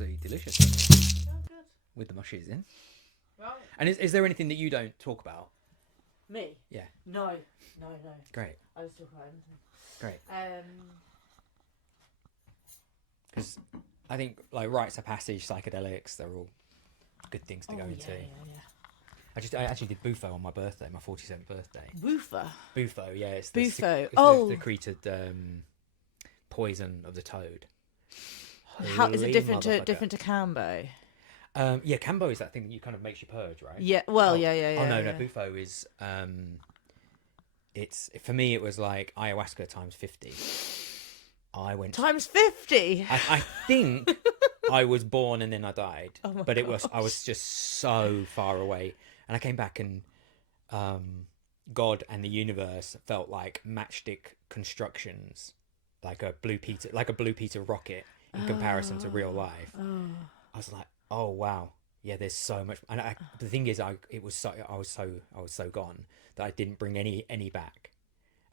absolutely delicious Oh, good. with the mushies in. Right. And is there anything that you don't talk about? Me? Yeah. No. Great. I was talking about anything. Great. Um, Because I think like rites of passage, psychedelics, they're all good things to go into. Yeah. I actually did Bufo on my birthday, my 47th birthday. Woofer. Bufo, yeah, it's Bufo. the secreted poison of the toad. How is it Holy different motherfucker. to Cambo? Yeah, Cambo is that thing that you kind of makes you purge, right? Yeah. Well, Oh, yeah. Oh no, Bufo is it's for me it was like ayahuasca times 50. I went Times 50. I think I was born and then I died, Oh my but gosh. I was just so far away, and I came back and God and the universe felt like matchstick constructions, like a Blue Peter rocket in comparison to real life. I was like, oh wow, yeah, there's so much. And the thing is, I was so gone that I didn't bring any back.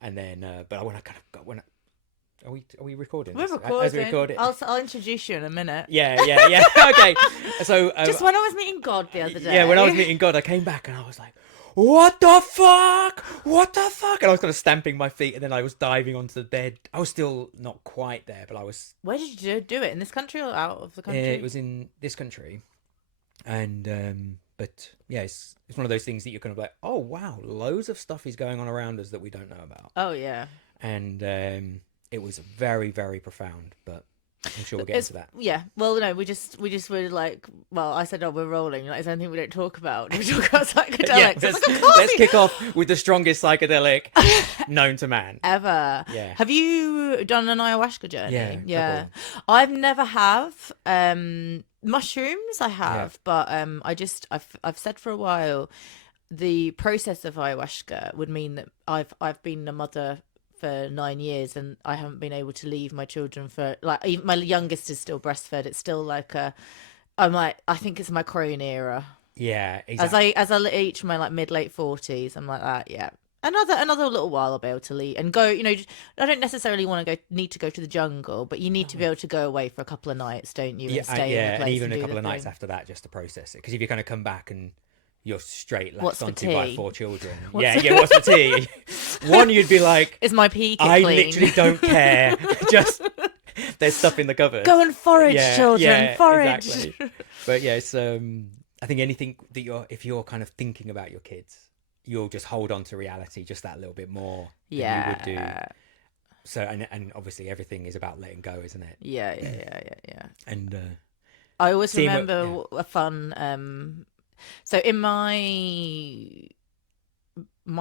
And then, but when I kind of got are we recording? We're this? recording. As we record it. I'll introduce you in a minute. Yeah. Okay. So Just when I was meeting God the other day. yeah, when I was meeting God, I came back and I was like, what the fuck? And I was kind of stamping my feet, and then I was diving onto the bed. I was still not quite there, but I was. Where did you do it? In this country or out of the country? It was in this country, and but yeah, it's one of those things that you're kind of like, oh wow, loads of stuff is going on around us that we don't know about. Oh yeah. And it was very, very profound, but I'm sure we'll get into that. Yeah. Well, no, we just were like, well, I said, oh, we're rolling. Like, is there anything we don't talk about? We talk about psychedelics. Yeah, Like, let's kick off with the strongest psychedelic known to man. Ever. Yeah. Have you done an ayahuasca journey? Yeah. I've never have. Mushrooms I have, but I've said for a while the process of ayahuasca would mean that I've been a mother for 9 years and I haven't been able to leave my children for like even my youngest is still breastfed. It's still like I think it's my crone era. Yeah, exactly. As I reach my like mid-late 40s, I'm like that. Yeah, another little while I'll be able to leave and go. You know, I don't necessarily need to go to the jungle, but you need to be able to go away for a couple of nights, don't you? Yeah, and stay in the place and even and a couple of the nights thing. after that just to process it. Because if you kind of come back and you're straight What's latched for onto by tea? 4 children. What's What's for tea? One, you'd be like, Is my pee I clean? literally don't care. Just there's stuff in the cupboard. Go and forage, children. Forage. Exactly. But yeah, it's I think anything that if you're kind of thinking about your kids, you'll just hold on to reality just that little bit more than you would do. So and obviously everything is about letting go, isn't it? Yeah. And I always seeing remember a fun. So in my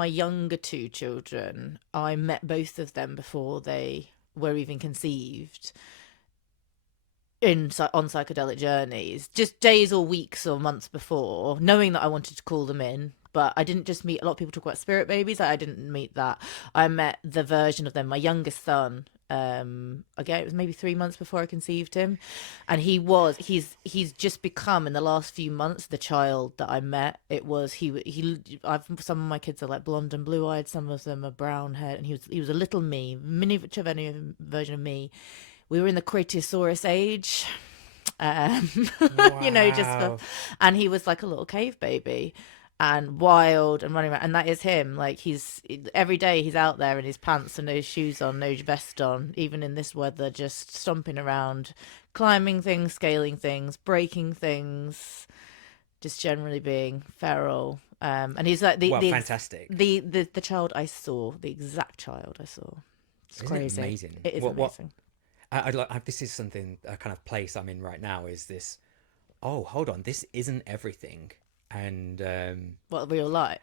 younger 2 children, I met both of them before they were even conceived on psychedelic journeys, just days or weeks or months before, knowing that I wanted to call them in. But I didn't just meet, a lot of people talk about spirit babies. I didn't meet that. I met the version of them, my youngest son. Again, it was maybe 3 months before I conceived him. And he's just become in the last few months, the child that I met. It was, some of my kids are like blonde and blue eyed. Some of them are brown haired. And he was a little me, miniature version of me. We were in the Cretaceous age. You know, and he was like a little cave baby. And wild and running around, and that is him. Like every day he's out there in his pants and no shoes on, no vest on, even in this weather, just stomping around, climbing things, scaling things, breaking things, just generally being feral. And he's like fantastic. The child I saw, the exact child I saw. It's crazy. Amazing. It is amazing. This is something, a kind of place I'm in right now. Is this? Oh, hold on. This isn't everything. And what real life,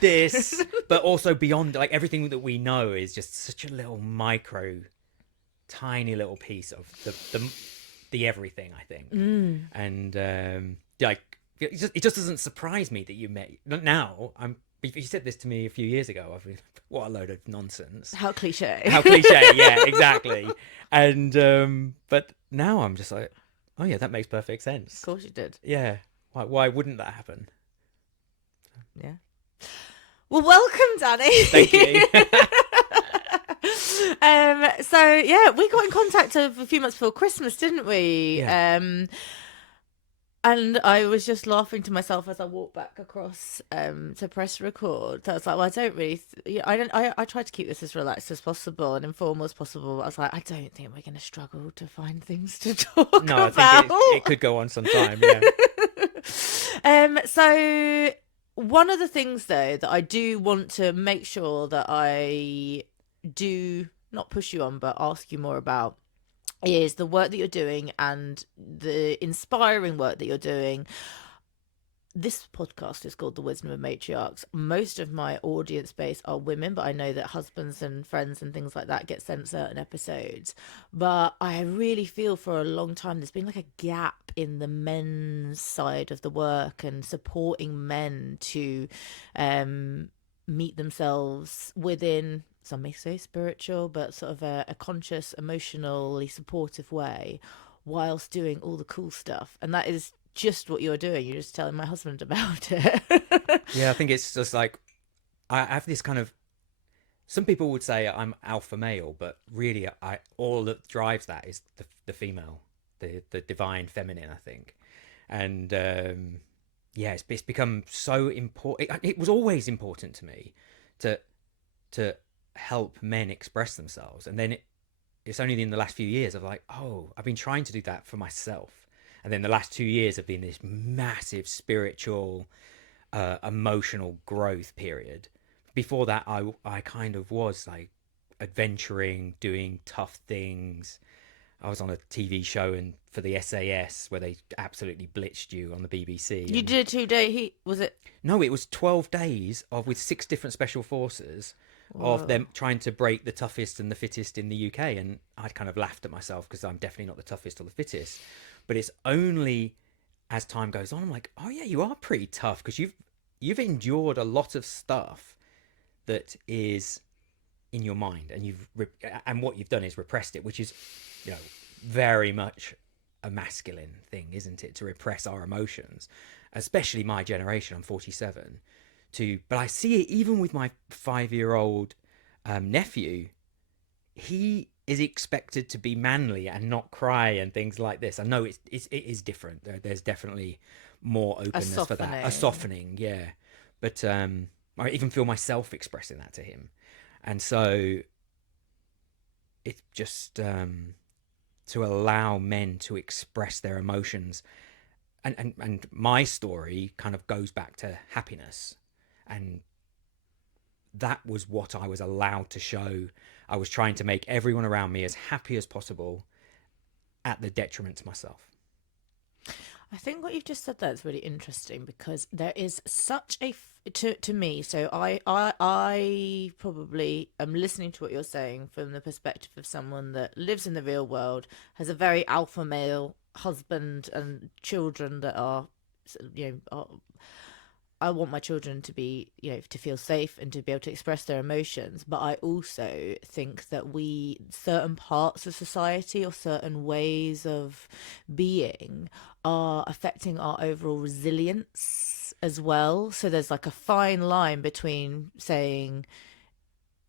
this, but also beyond, like everything that we know is just such a little tiny little piece of the everything, I think. And like it just doesn't surprise me that you met now. If you said this to me a few years ago, I've been, what a load of nonsense. How cliche. Yeah, exactly. And but now I'm just like, oh yeah, that makes perfect sense. Of course you did. Yeah. Why wouldn't that happen? Yeah. Well, welcome, Danny. Thank you. So yeah, we got in contact a few months before Christmas, didn't we? Yeah. And I was just laughing to myself as I walked back across to press record. I was like, well, I don't really, I don't, I tried to keep this as relaxed as possible and informal as possible. I was like, I don't think we're going to struggle to find things to talk No, I think about. it could go on some time. Yeah. So one of the things though that I do want to make sure that I do not push you on, but ask you more about is the work that you're doing and the inspiring work that you're doing. This podcast is called The Wisdom of Matriarchs. Most of my audience base are women, but I know that husbands and friends and things like that get sent certain episodes. But I really feel for a long time there's been like a gap in the men's side of the work and supporting men to meet themselves within, some may say spiritual, but sort of a conscious, emotionally supportive way whilst doing all the cool stuff. And that is just what you're doing. You're just telling my husband about it. Yeah, I think it's just like I have this kind of. Some people would say I'm alpha male, but really, I all that drives that is the female, the divine feminine. I think, and yeah, it's become so important. It was always important to me to to help men express themselves, and then it's only in the last few years of like, oh, I've been trying to do that for myself, and then the last 2 years have been this massive spiritual, emotional growth period. Before that, I kind of was like adventuring, doing tough things. I was on a TV show and for the SAS where they absolutely blitzed you on the BBC. You And did a 2-day heat, was it? no, it was 12 days of with 6 different special forces of Whoa. them trying to break the toughest and the fittest in the UK. And I kind of laughed at myself because I'm definitely not the toughest or the fittest. But it's only as time goes on, I'm like, oh yeah, you are pretty tough because you've endured a lot of stuff that is in your mind, and and what you've done is repressed it, which is, very much a masculine thing, isn't it, to repress our emotions, especially my generation. I'm 47. But I see it even with my 5-year-old nephew. He is expected to be manly and not cry and things like this. I know it is different. There's definitely more openness for that, a softening, yeah. But I even feel myself expressing that to him, and so it's just to allow men to express their emotions, and my story kind of goes back to happiness, and that was what I was allowed to show. I was trying to make everyone around me as happy as possible at the detriment to myself. I think what you've just said there is really interesting because there is such a to me. So I probably am listening to what you're saying from the perspective of someone that lives in the real world, has a very alpha male husband and children that are, I want my children to be, to feel safe and to be able to express their emotions. But I also think that certain parts of society or certain ways of being are affecting our overall resilience as well. So there's like a fine line between saying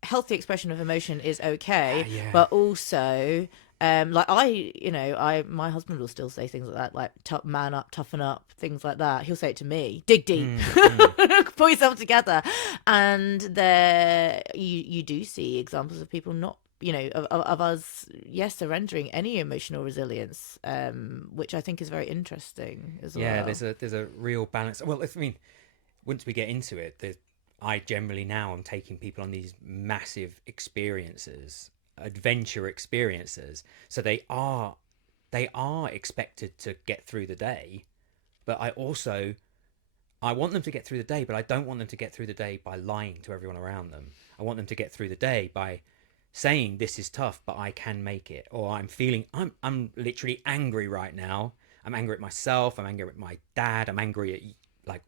healthy expression of emotion is okay, Yeah. but also like my husband will still say things like that, like man up, toughen up, things like that. He'll say it to me, dig deep, pull yourself together. And there you do see examples of people not, of us, yes, surrendering any emotional resilience, which I think is very interesting as well. Yeah, there's a real balance. Well, I mean, once we get into it, I generally now am taking people on these massive experiences, adventure experiences. So they are expected to get through the day, but I want them to get through the day, but I don't want them to get through the day by lying to everyone around them. I want them to get through the day by saying this is tough, but I can make it. Or I'm literally angry right now. I'm angry at myself. I'm angry at my dad. I'm angry at like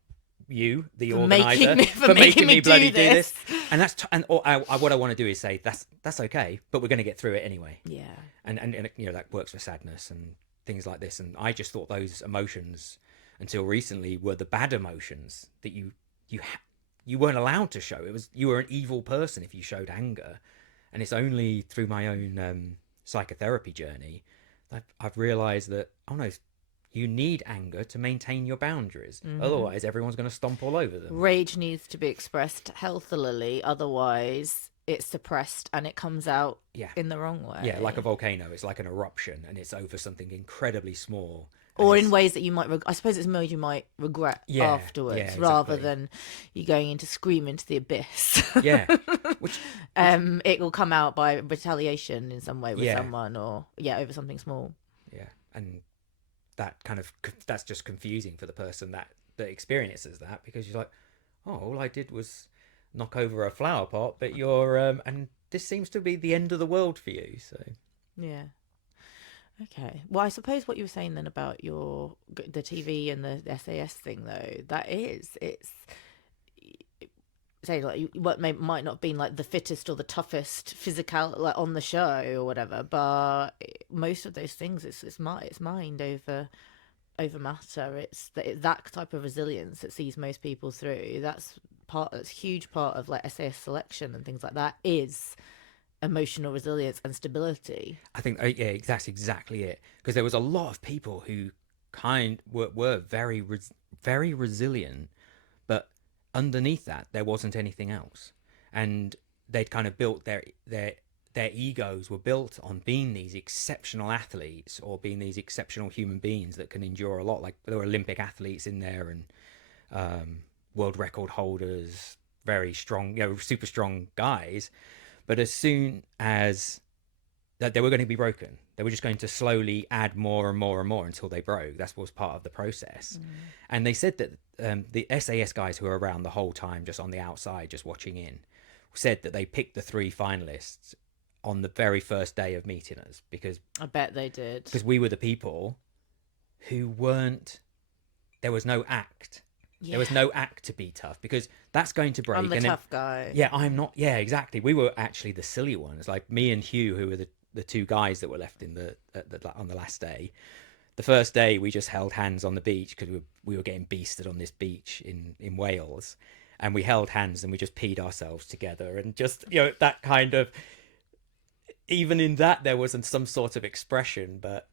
you, the organizer, for making me bloody do this. And that's what I want to do is say that's okay, but we're going to get through it anyway. Yeah. And that works for sadness and things like this. And I just thought those emotions until recently were the bad emotions that you weren't allowed to show. You were an evil person if you showed anger. And it's only through my own psychotherapy journey that I've realized that, oh no, you need anger to maintain your boundaries. Otherwise, everyone's going to stomp all over them. Rage needs to be expressed healthily, otherwise it's suppressed and it comes out Yeah. in the wrong Yeah, like a way. volcano. It's like an eruption and it's over something incredibly small. And Or in it's, ways that you might, I suppose it's more you might regret yeah, yeah, afterwards, rather exactly. than you going into scream into the abyss. Yeah. Which, It will come out by retaliation in some way with yeah, someone, or yeah, over something small. yeah. And that's just confusing for the person that experiences that, because you're like, oh, all I did was knock over a flower pot, but and this seems to be the end of the world for you. So Yeah. Okay. Well, I suppose what you were saying then about the TV and the SAS thing, though, it's say like what might not have been like the fittest or the toughest physical like on the show or whatever, but most of those things it's mind over matter. It's that type of resilience that sees most people through. That's a huge part of like SAS selection and things like that is emotional resilience and stability. I think yeah, that's exactly it. Because there was a lot of people who were very resilient, but underneath that there wasn't anything else, and they'd kind of built their egos were built on being these exceptional athletes or being these exceptional human beings that can endure a lot. Like there were Olympic athletes in there and world record holders, very strong, super strong guys. But as soon as that they were going to be broken, they were just going to slowly add more and more and more until they broke. That was part of the process. And they said that the SAS guys who were around the whole time, just on the outside, just watching in, said that they picked the three finalists on the very first day of meeting us, because I bet they did. we were the people who weren't. There was no act. Yeah. There was no act to be tough, because that's going to break. I'm the and then, tough guy. yeah, I'm not. Yeah, exactly. We were actually the silly ones, like me and Hugh, who were the two guys that were left in on the last day. The first day we just held hands on the beach because we were getting beasted on this beach in Wales, and we held hands and we just peed ourselves together, and just that kind of, even in that there wasn't some sort of expression, but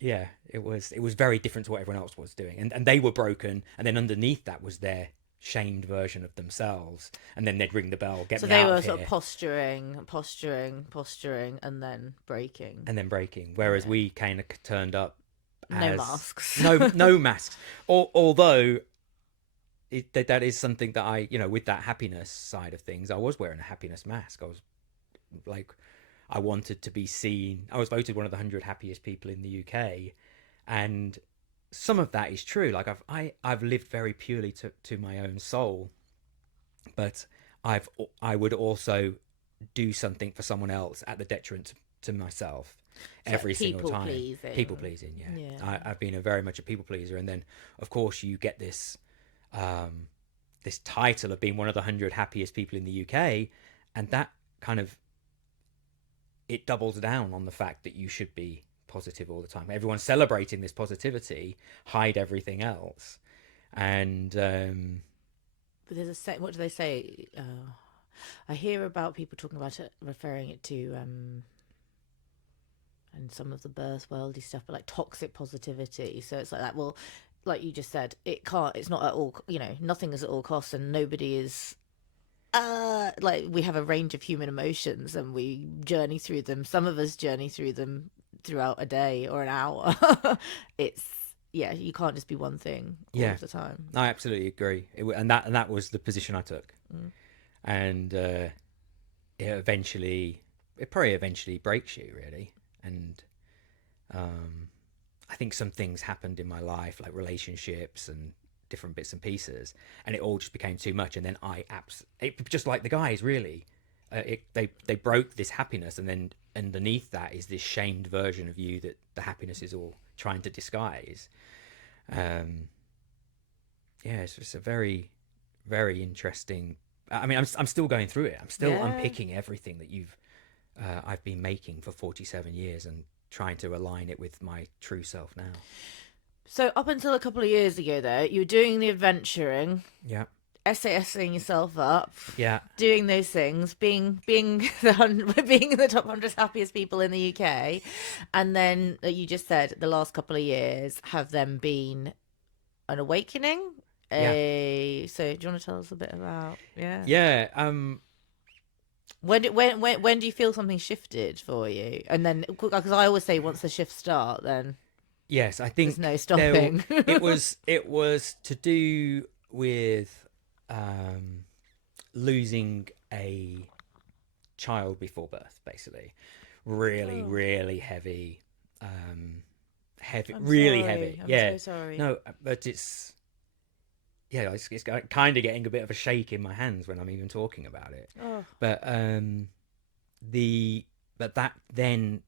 yeah, it was very different to what everyone else was doing, and they were broken, and then underneath that was their shamed version of themselves, and then they'd ring the bell, get So me they out were of sort here, of posturing, and then breaking. and then breaking. Whereas Yeah. we kind of turned up No as masks. no masks. Although that is something that I, with that happiness side of things, I was wearing a happiness mask. I was like, I wanted to be seen. I was voted one of the 100 happiest people in the UK, and some of that is true. Like I've lived very purely to my own soul, but I would also do something for someone else at the detriment to myself So every single people time. pleasing. People pleasing, yeah. Yeah. I've been very much a people pleaser, and then of course you get this title of being one of the 100 happiest people in the UK, and that kind of, it doubles down on the fact that you should be positive all the time. Everyone's celebrating this positivity, hide everything else, and But there's what do they say? I hear about people talking about it, referring it to and some of the birth worldy stuff, but like toxic positivity. So it's like that. Well, like you just said, it can't. It's not at all. Nothing is at all costs, and nobody is. Like we have a range of human emotions, and we journey through them. Some of us journey through them throughout a day or an hour. It's you can't just be one thing all yeah, of the time. I absolutely agree. And that was the position I took, Mm. and it probably eventually breaks you, really. And I think some things happened in my life, like relationships and different bits and pieces, and it all just became too much. And then it just like the guys, really, they broke this happiness, and then underneath that is this shamed version of you that the happiness is all trying to disguise. Yeah, it's just a very, very interesting. I mean, I'm still going through it. I'm still Yeah. unpicking everything that I've been making for 47 years and trying to align it with my true self now. So up until a couple of years ago, there you were doing the adventuring, Yeah. SASing yourself up, Yeah. doing those things, being being the top 100 happiest people in the UK, and then you just said the last couple of years have then been an awakening. Yeah. So do you want to tell us a bit about Yeah. when do you feel something shifted for you? And then because I always say once the shifts start, then Yes, I there's think no stopping. it was to do with losing a child before birth, basically. Really, Oh, really heavy, heavy, I'm really sorry. heavy. I'm Yeah. so sorry. No, but it's kind of getting a bit of a shake in my hands when I'm even talking about it. Oh, But the but that then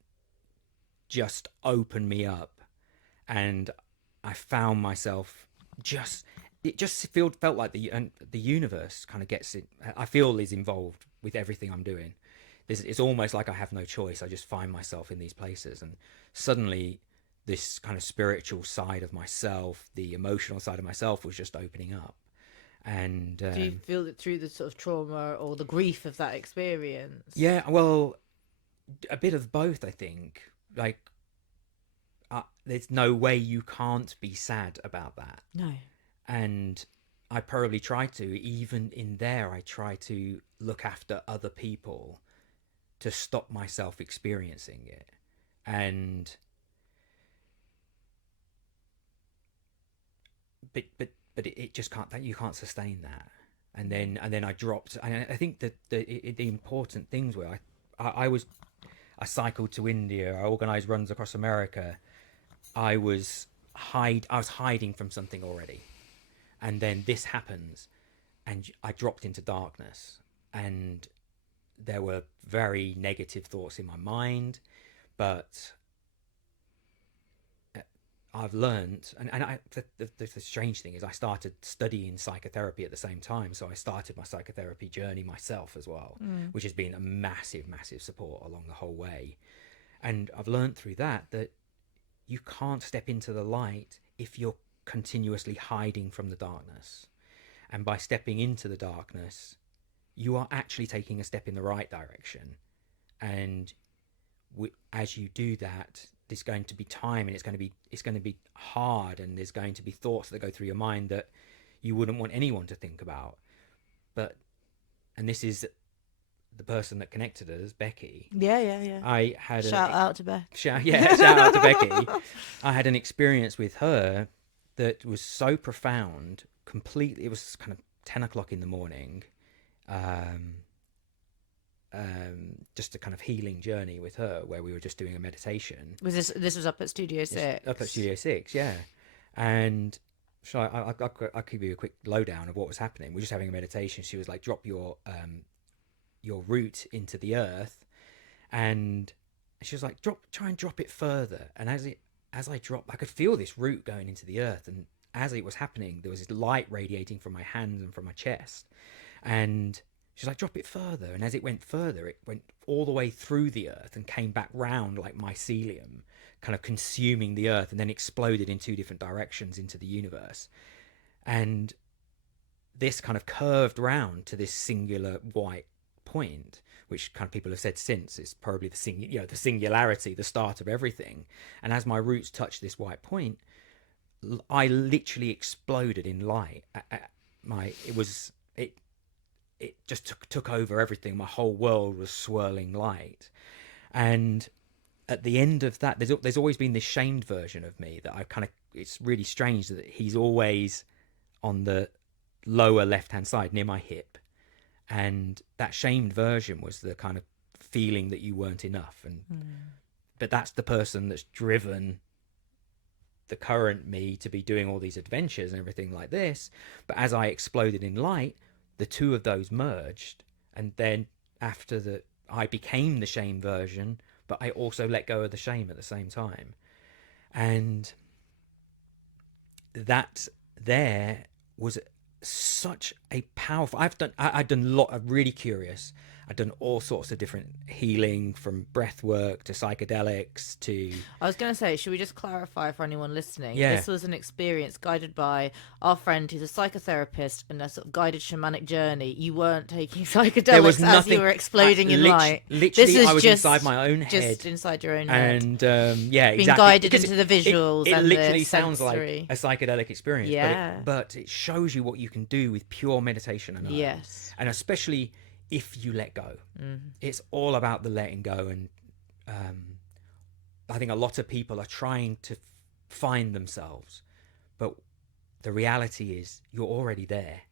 just opened me up, and I found myself just it just felt like the universe kind of gets it. I feel is involved with everything I'm doing. It's almost like I have no choice. I just find myself in these places, and suddenly this kind of spiritual side of myself, the emotional side of myself, was just opening up. And do you feel it through the sort of trauma or the grief of that experience? yeah, well, a bit of both, I think. Like, there's no way you can't be sad about that. No. And I probably try to, even in there, I try to look after other people to stop myself experiencing it. And but it just can't, that you can't sustain that. And then I dropped. And I think that the important things were I cycled to India. I organized runs across America. I was hiding from something already, and then this happens, and I dropped into darkness, and there were very negative thoughts in my mind. But I've learned, the strange thing is I started studying psychotherapy at the same time, so I started my psychotherapy journey myself as well, which has been a massive, massive support along the whole way. And I've learned through that you can't step into the light if you're continuously hiding from the darkness. And by stepping into the darkness, you are actually taking a step in the right direction. And as you do that, there's going to be time, and it's going to be hard, and there's going to be thoughts that go through your mind that you wouldn't want anyone to think about. But and this is the person that connected us, Becky. Yeah. I had Shout out to Beth. shout out to Becky. I had an experience with her that was so profound. Completely, it was kind of 10 o'clock in the morning. Just a kind of healing journey with her, where we were just doing a meditation. Was this was up at Studio 6? Up at Studio 6, yeah. And so I'll give you a quick lowdown of what was happening. We're just having a meditation. She was like, drop your root into the earth, and she was like, try and drop it further. And as I dropped, I could feel this root going into the earth, and as it was happening, there was this light radiating from my hands and from my chest. And she's like, drop it further. And as it went further, it went all the way through the earth and came back round like mycelium, kind of consuming the earth, and then exploded in two different directions into the universe. And this kind of curved round to this singular white point, which kind of people have said since is probably the singularity, the start of everything. And as my roots touched this white point, I literally exploded in light. It just took over everything. My whole world was swirling light. And at the end of that, there's always been this shamed version of me that it's really strange that he's always on the lower left hand side near my hip. And that shamed version was the kind of feeling that you weren't enough. But that's the person that's driven the current me to be doing all these adventures and everything like this. But as I exploded in light, the two of those merged, and then I became the shame version, but I also let go of the shame at the same time. And that there was such a powerful. I've done a lot. I'm really curious. I've done all sorts of different healing, from breath work to psychedelics to, I was going to say, should we just clarify for anyone listening? yeah. This was an experience guided by our friend who's a psychotherapist and a sort of guided shamanic journey. You weren't taking There was psychedelics as you nothing. were exploding in light. Literally, This I is was just inside my own head, just inside your own head, and yeah, being exactly. guided Because into the visuals it and literally the sounds like sensory. a psychedelic experience, Yeah. but it shows you what you can do with pure meditation alone. Yes. And especially if you let go. Mm-hmm. It's all about the letting go, and I think a lot of people are trying to find themselves, but the reality is you're already there.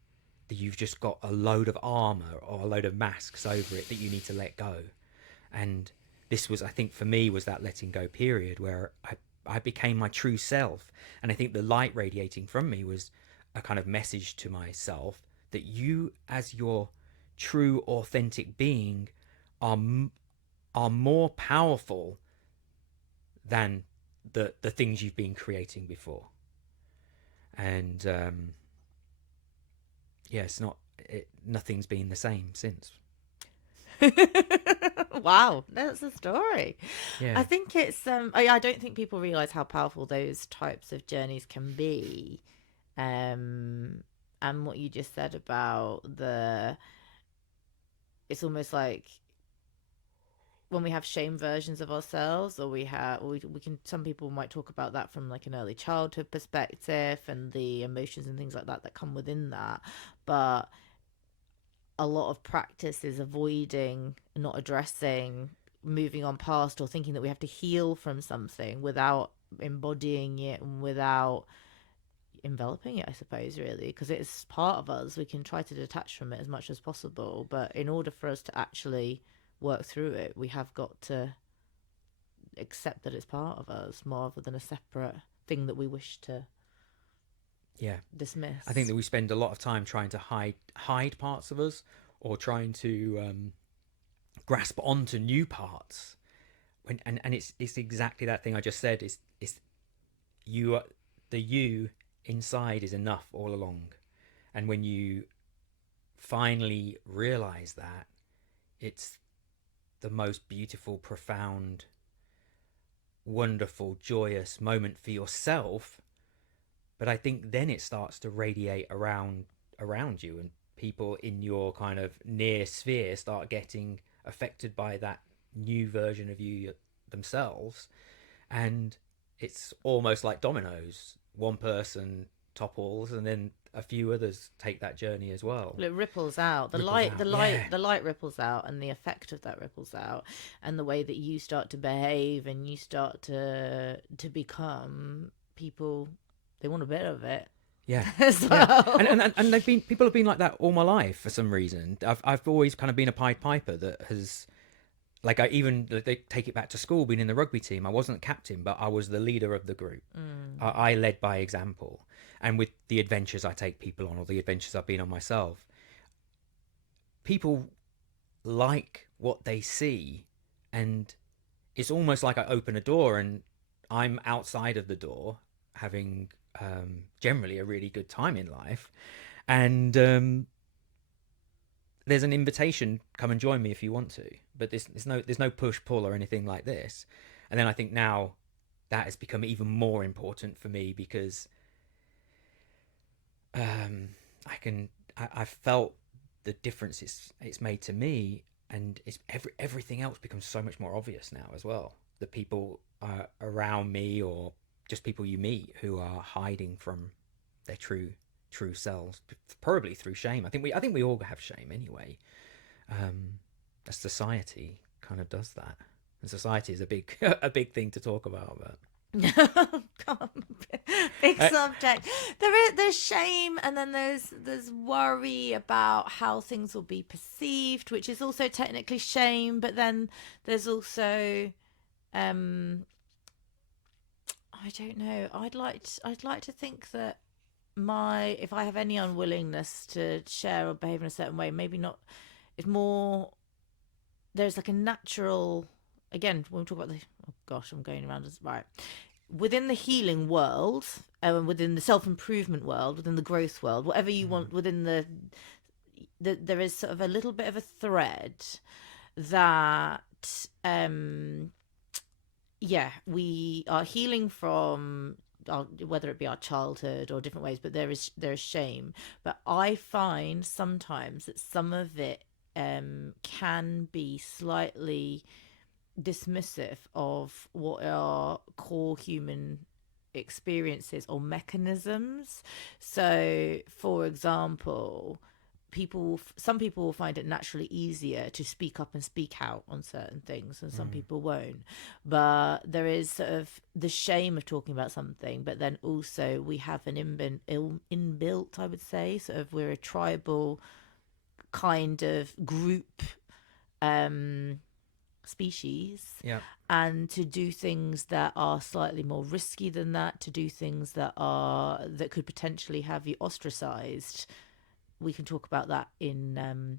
That you've just got a load of armor or a load of masks over it that you need to let go. And this was, I think, for me, was that letting go period where I became my true self. And I think the light radiating from me was a kind of message to myself that you, as your true authentic being, are more powerful than the things you've been creating before. And yeah, nothing's been the same since. Wow, that's a story. Yeah. I think it's I don't think people realize how powerful those types of journeys can be. And what you just said about it's almost like when we have shame versions of ourselves, or we can, some people might talk about that from like an early childhood perspective and the emotions and things like that come within that. But a lot of practice is avoiding, not addressing, moving on past, or thinking that we have to heal from something without embodying it and without enveloping it, I suppose, really, because it's part of us. We can try to detach from it as much as possible, but in order for us to actually work through it, we have got to accept that it's part of us, more than a separate thing that we wish to dismiss. I think that we spend a lot of time trying to hide parts of us, or trying to grasp onto new parts. And it's exactly that thing I just said. Is you, the you inside is enough all along, and when you finally realize that, it's the most beautiful, profound, wonderful, joyous moment for yourself. But I think then it starts to radiate around you, and people in your kind of near sphere start getting affected by that new version of you themselves. And it's almost like dominoes. One person topples, and then a few others take that journey as well. It ripples out. The light ripples out, and the effect of that ripples out, and the way that you start to behave and you start to become, people, they want a bit of it. Yeah. As well. Yeah. And people have been like that all my life for some reason. I've always kind of been a Pied Piper that has, like, they take it back to school, being in the rugby team. I wasn't captain, but I was the leader of the group. I led by example. And with the adventures I take people on, or the adventures I've been on myself, people like what they see. And it's almost like I open a door and I'm outside of the door, having generally a really good time in life. And there's an invitation, come and join me if you want to. But there's no push pull or anything like this. And then I think now that has become even more important for me, because I felt the difference it's made to me, and everything else becomes so much more obvious now as well. The people around me, or just people you meet, who are hiding from their true selves, probably through shame. I think we all have shame anyway. A society kind of does that, and society is a big thing to talk about. But big subject. There's shame, and then there's worry about how things will be perceived, which is also technically shame. But then there's also I don't know. I'd like to think that if I have any unwillingness to share or behave in a certain way, maybe not. It's more, there's like a natural, again, when we talk about oh gosh, I'm going around right. within the healing world, within the self-improvement world, within the growth world, whatever you want, within there is sort of a little bit of a thread that we are healing from whether it be our childhood or different ways, but there is shame. But I find sometimes that some of it can be slightly dismissive of what are core human experiences or mechanisms. So, for example, some people will find it naturally easier to speak up and speak out on certain things, and some people won't. But there is sort of the shame of talking about something, but then also we have an inbuilt, I would say, sort of, we're a tribal kind of group species. Yeah. And to do things that are slightly more risky than that, to do things that could potentially have you ostracized. We can talk about that in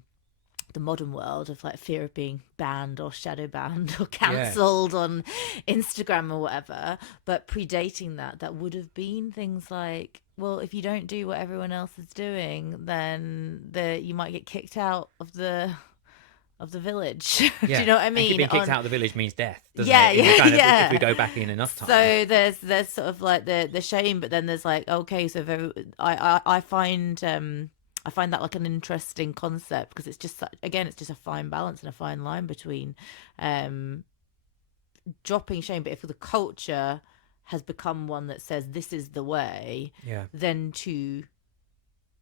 the modern world of like fear of being banned or shadow banned or cancelled on Instagram or whatever. But predating that would have been things like, well, if you don't do what everyone else is doing, then you might get kicked out of the village. Do you know what I mean? And being kicked out of the village means death, doesn't Yeah, it? yeah. If we go back in enough time. So there's sort of like the shame, but then there's like, okay, so I find that like an interesting concept, because it's just it's just a fine balance and a fine line between dropping shame, but if the culture has become one that says this is the way, then to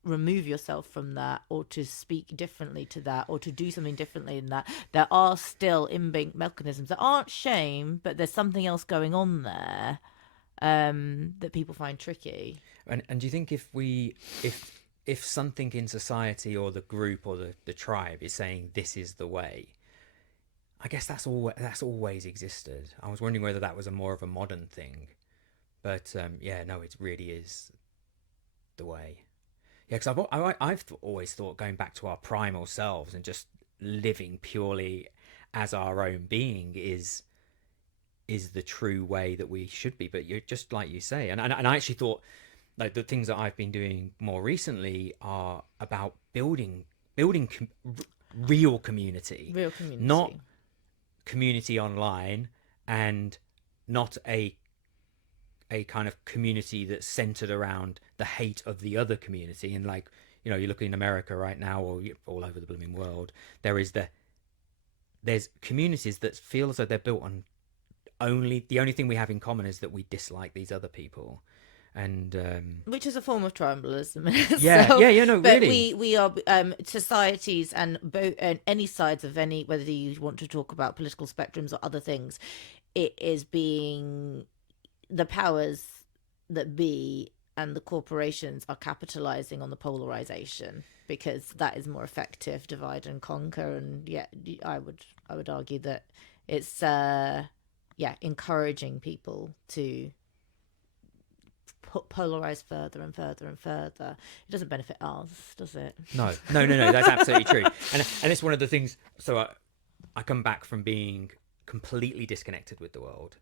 remove yourself from that, or to speak differently to that, or to do something differently than that. There are still inbuilt mechanisms that aren't shame, but there's something else going on there that people find tricky. And do you think if something in society or the group or the tribe is saying this is the way, I guess that's always existed. I was wondering whether that was more of a modern thing, but no, it really is the way. Yeah, because I've always thought going back to our primal selves and just living purely as our own being is the true way that we should be. But you're just like you say, and I actually thought like the things that I've been doing more recently are about building real community, not community online, and not a kind of community that's centered around the hate of the other community. And like, you look in America right now, or all over the blooming world, there's communities that feel as though they're built on the only thing we have in common is that we dislike these other people. And which is a form of tribalism. But really, we are societies and any sides of any, whether you want to talk about political spectrums or other things, it is being the powers that be and the corporations are capitalizing on the polarization, because that is more effective, divide and conquer. And I would argue that it's encouraging people to polarize further and further and further. It doesn't benefit us, does it? No, that's absolutely true. And it's one of the things. So I come back from being completely disconnected with the world,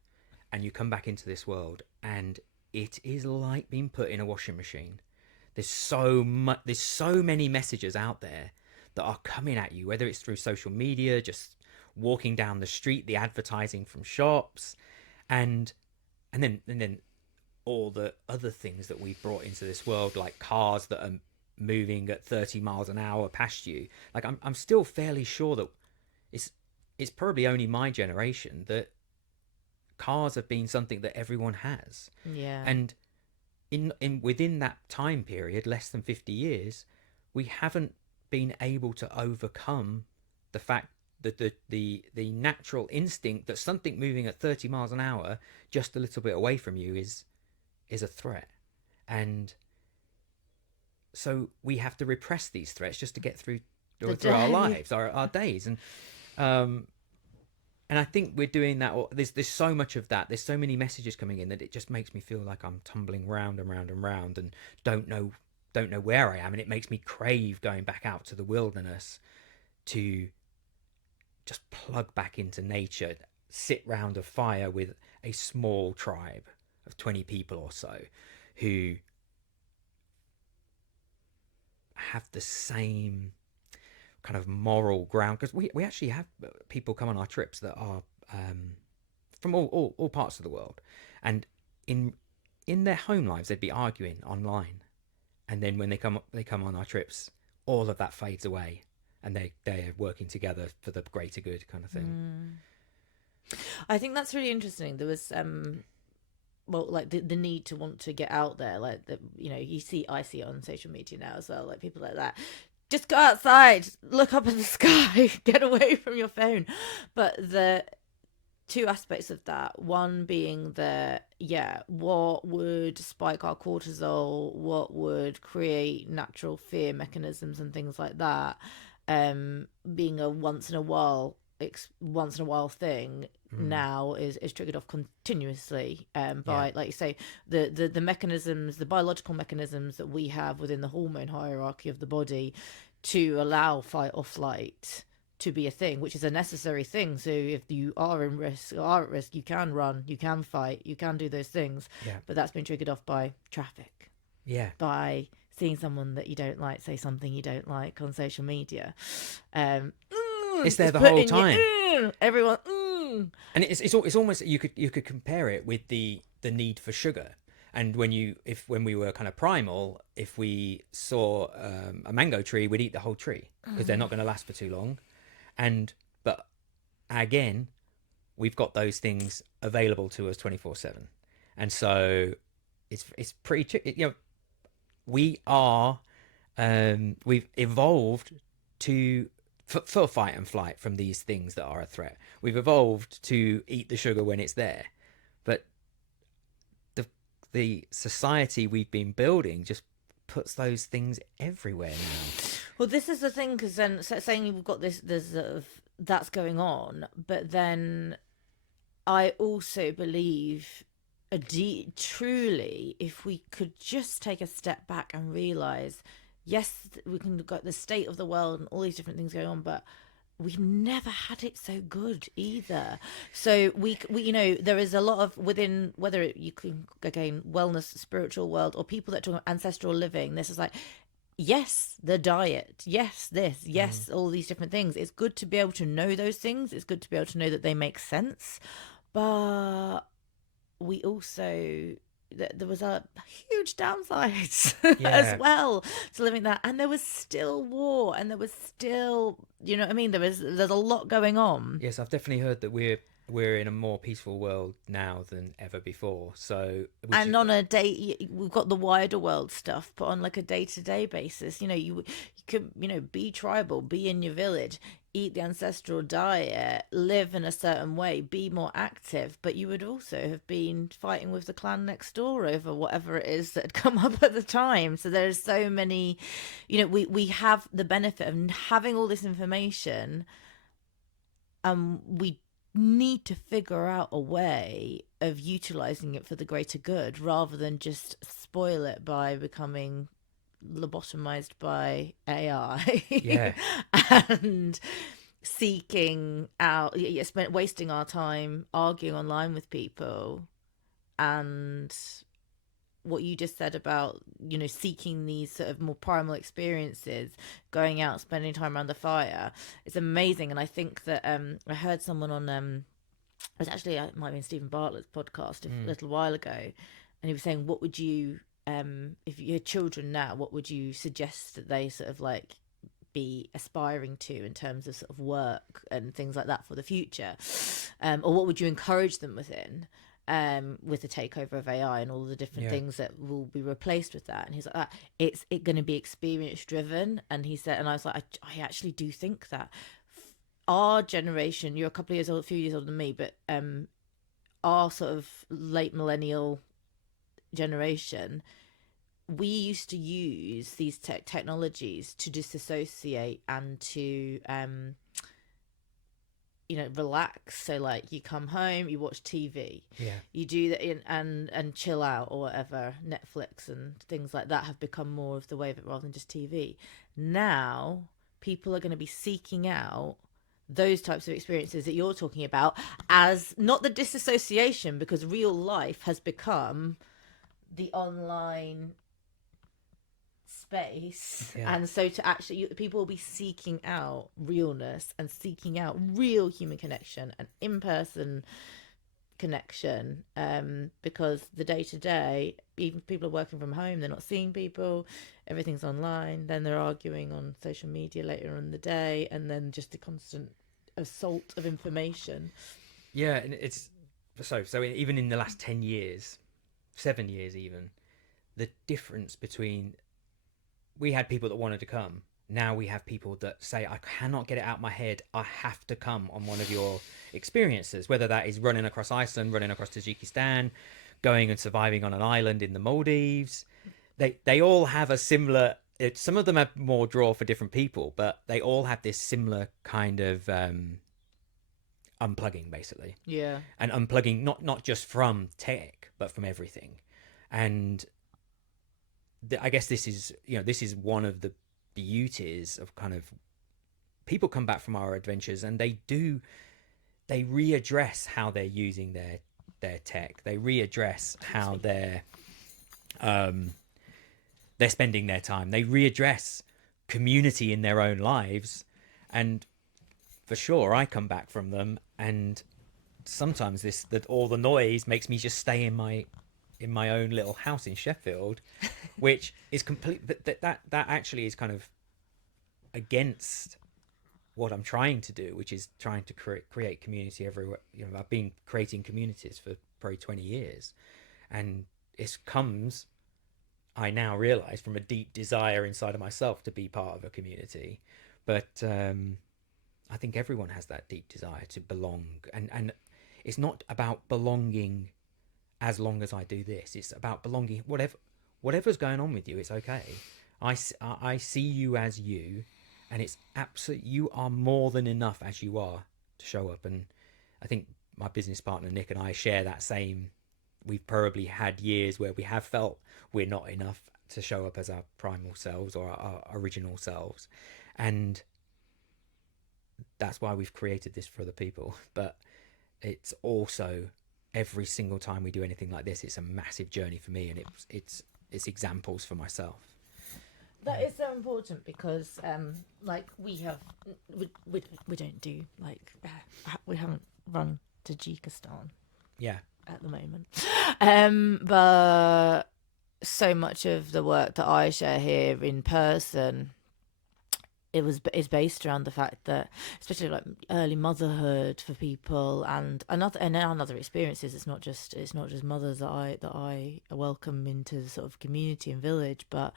and you come back into this world, and it is like being put in a washing machine. There's so many messages out there that are coming at you, whether it's through social media, just walking down the street, the advertising from shops, and then all the other things that we've brought into this world, like cars that are moving at 30 miles an hour past you. Like I'm still fairly sure that it's probably only my generation that cars have been something that everyone has. Yeah. And in within that time period, less than 50 years, we haven't been able to overcome the fact that the natural instinct that something moving at 30 miles an hour just a little bit away from you is a threat. And so we have to repress these threats just to get through our lives, our days. And I think we're doing that. There's so much of that. There's so many messages coming in that it just makes me feel like I'm tumbling round and round and round and don't know where I am. And it makes me crave going back out to the wilderness to just plug back into nature, sit round a fire with a small tribe of 20 people or so who have the same kind of moral ground, because we actually have people come on our trips that are from all parts of the world, and in their home lives they'd be arguing online, and then when they come on our trips, all of that fades away, and they're working together for the greater good, kind of thing. I think that's really interesting. There was well, like the need to want to get out there, like I see it on social media now as well, like people like that, just go outside, look up at the sky, get away from your phone. But the two aspects of that, one being that, what would spike our cortisol, what would create natural fear mechanisms and things like that, being a once in a while thing, now is triggered off continuously by, like you say, the mechanisms, the biological mechanisms that we have within the hormone hierarchy of the body to allow fight or flight to be a thing, which is a necessary thing. So if you are at risk, you can run, you can fight, you can do those things. But that's been triggered off by traffic, by seeing someone that you don't like say something you don't like on social media. It's there the whole time. Everyone, and it's almost, you could compare it with the need for sugar. And when we were kind of primal, if we saw a mango tree, we'd eat the whole tree because they're not going to last for too long. But again, we've got those things available to us 24/7, and so it's pretty. We are we've evolved for fight and flight from these things that are a threat. We've evolved to eat the sugar when it's there, but the society we've been building just puts those things everywhere now. Well, this is the thing, because then saying you've got there's that's going on, but then I also believe truly, if we could just take a step back and realize, yes, we can look at the state of the world and all these different things going on, but we've never had it so good either. So we there is a lot of within, whether you can, again, wellness, spiritual world, or people that talk about ancestral living, this is like, yes, the diet, yes, this, yes, all these different things. It's good to be able to know those things. It's good to be able to know that they make sense. But we also, there was a huge downsides as well to living that, and there was still war, and there was still, you know what I mean, there's a lot going on. Yes, I've definitely heard that we're in a more peaceful world now than ever before. So, and on a day, we've got the wider world stuff, but on like a day-to-day basis, you could, be tribal, be in your village, eat the ancestral diet, live in a certain way, be more active, but you would also have been fighting with the clan next door over whatever it is that had come up at the time. So there's so many, we have the benefit of having all this information, we need to figure out a way of utilizing it for the greater good, rather than just spoil it by becoming lobotomized by AI. And seeking out, wasting our time arguing online with people. And what you just said about, seeking these sort of more primal experiences, going out, spending time around the fire, it's amazing. And I think that I heard someone on it was actually, it might have been Stephen Bartlett's podcast a little while ago, and he was saying, what would you if you had children now, what would you suggest that they sort of like be aspiring to in terms of sort of work and things like that for the future, or what would you encourage them within, with the takeover of AI and all the different things that will be replaced with that? And he's like, it's going to be experience driven. And he said, and I was like, I actually do think that our generation, you're a few years older than me, but our sort of late millennial generation, we used to use these technologies to disassociate and to relax. So like, you come home, you watch TV, you do that and chill out or whatever. Netflix and things like that have become more of the way of it, rather than just TV. Now people are going to be seeking out those types of experiences that you're talking about as not the disassociation, because real life has become the online space. Yeah. And so to actually, people will be seeking out realness and seeking out real human connection and in-person connection, because the day-to-day, even people are working from home, they're not seeing people, everything's online, then they're arguing on social media later on in the day, and then just the constant assault of information. Yeah, and it's so even in the last 10 years, 7 years even, the difference between, we had people that wanted to come, now we have people that say, I cannot get it out my head, I have to come on one of your experiences, whether that is running across Iceland, running across Tajikistan, going and surviving on an island in the Maldives. They all have a similar, some of them have more draw for different people, but they all have this similar kind of unplugging, basically. Yeah. And unplugging not just from tech, but from everything. And I guess this is one of the beauties of kind of, people come back from our adventures and they readdress how they're using their tech. They readdress how they're spending their time. They readdress community in their own lives. And for sure, I come back from them, and sometimes all the noise makes me just stay in my own little house in Sheffield, which is complete. That actually is kind of against what I'm trying to do, which is trying to create community everywhere. I've been creating communities for probably 20 years, and it comes, I now realize, from a deep desire inside of myself to be part of a community. But I think everyone has that deep desire to belong, and it's not about belonging as long as I do this. It's about belonging, whatever's going on with you, it's okay. I see you as you, and it's absolutely, you are more than enough as you are to show up. And I think my business partner Nick and I share that same. We've probably had years where we have felt we're not enough to show up as our primal selves or our original selves, and that's why we've created this for other people. But it's also, every single time we do anything like this, it's a massive journey for me, and it's examples for myself. That is so important, because like we don't do, like, we haven't run Tajikistan at the moment, but so much of the work that I share here in person, is based around the fact that, especially like early motherhood for people, and other experiences. It's not just mothers that I welcome into the sort of community and village, but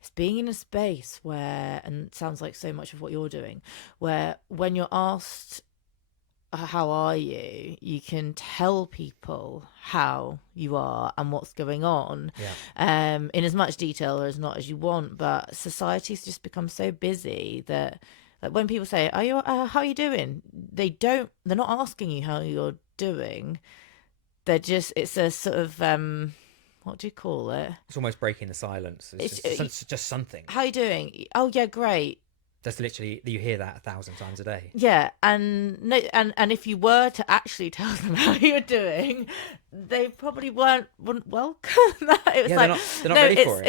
it's being in a space where, and it sounds like so much of what you're doing, where when you're asked, how are you, you can tell people how you are and what's going on, in as much detail or as not as you want. But society's just become so busy that, like, when people say, "Are you how are you doing?" they're not asking you how you're doing. It's a sort of what do you call it? It's almost breaking the silence. It's just something. How are you doing? Oh yeah, great. That's literally, you hear that 1,000 times a day. Yeah, and if you were to actually tell them how you're doing, they probably wouldn't welcome that. It was they're not ready for it.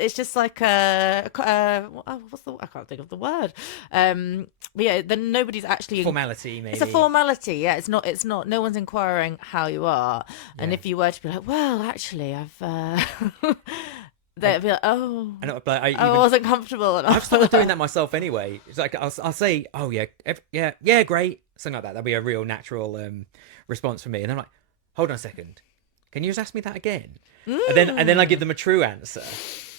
It's just like I can't think of the word. But yeah, then nobody's actually formality. Maybe it's a formality. Yeah, it's not. No one's inquiring how you are, and if you were to be like, well, actually, I've. They'd be like, oh, I wasn't comfortable enough. I've started doing that myself anyway. It's like I'll say, oh yeah, great, something like that. That'd be a real natural response for me. And I'm like, hold on a second, can you just ask me that again? And then I give them a true answer.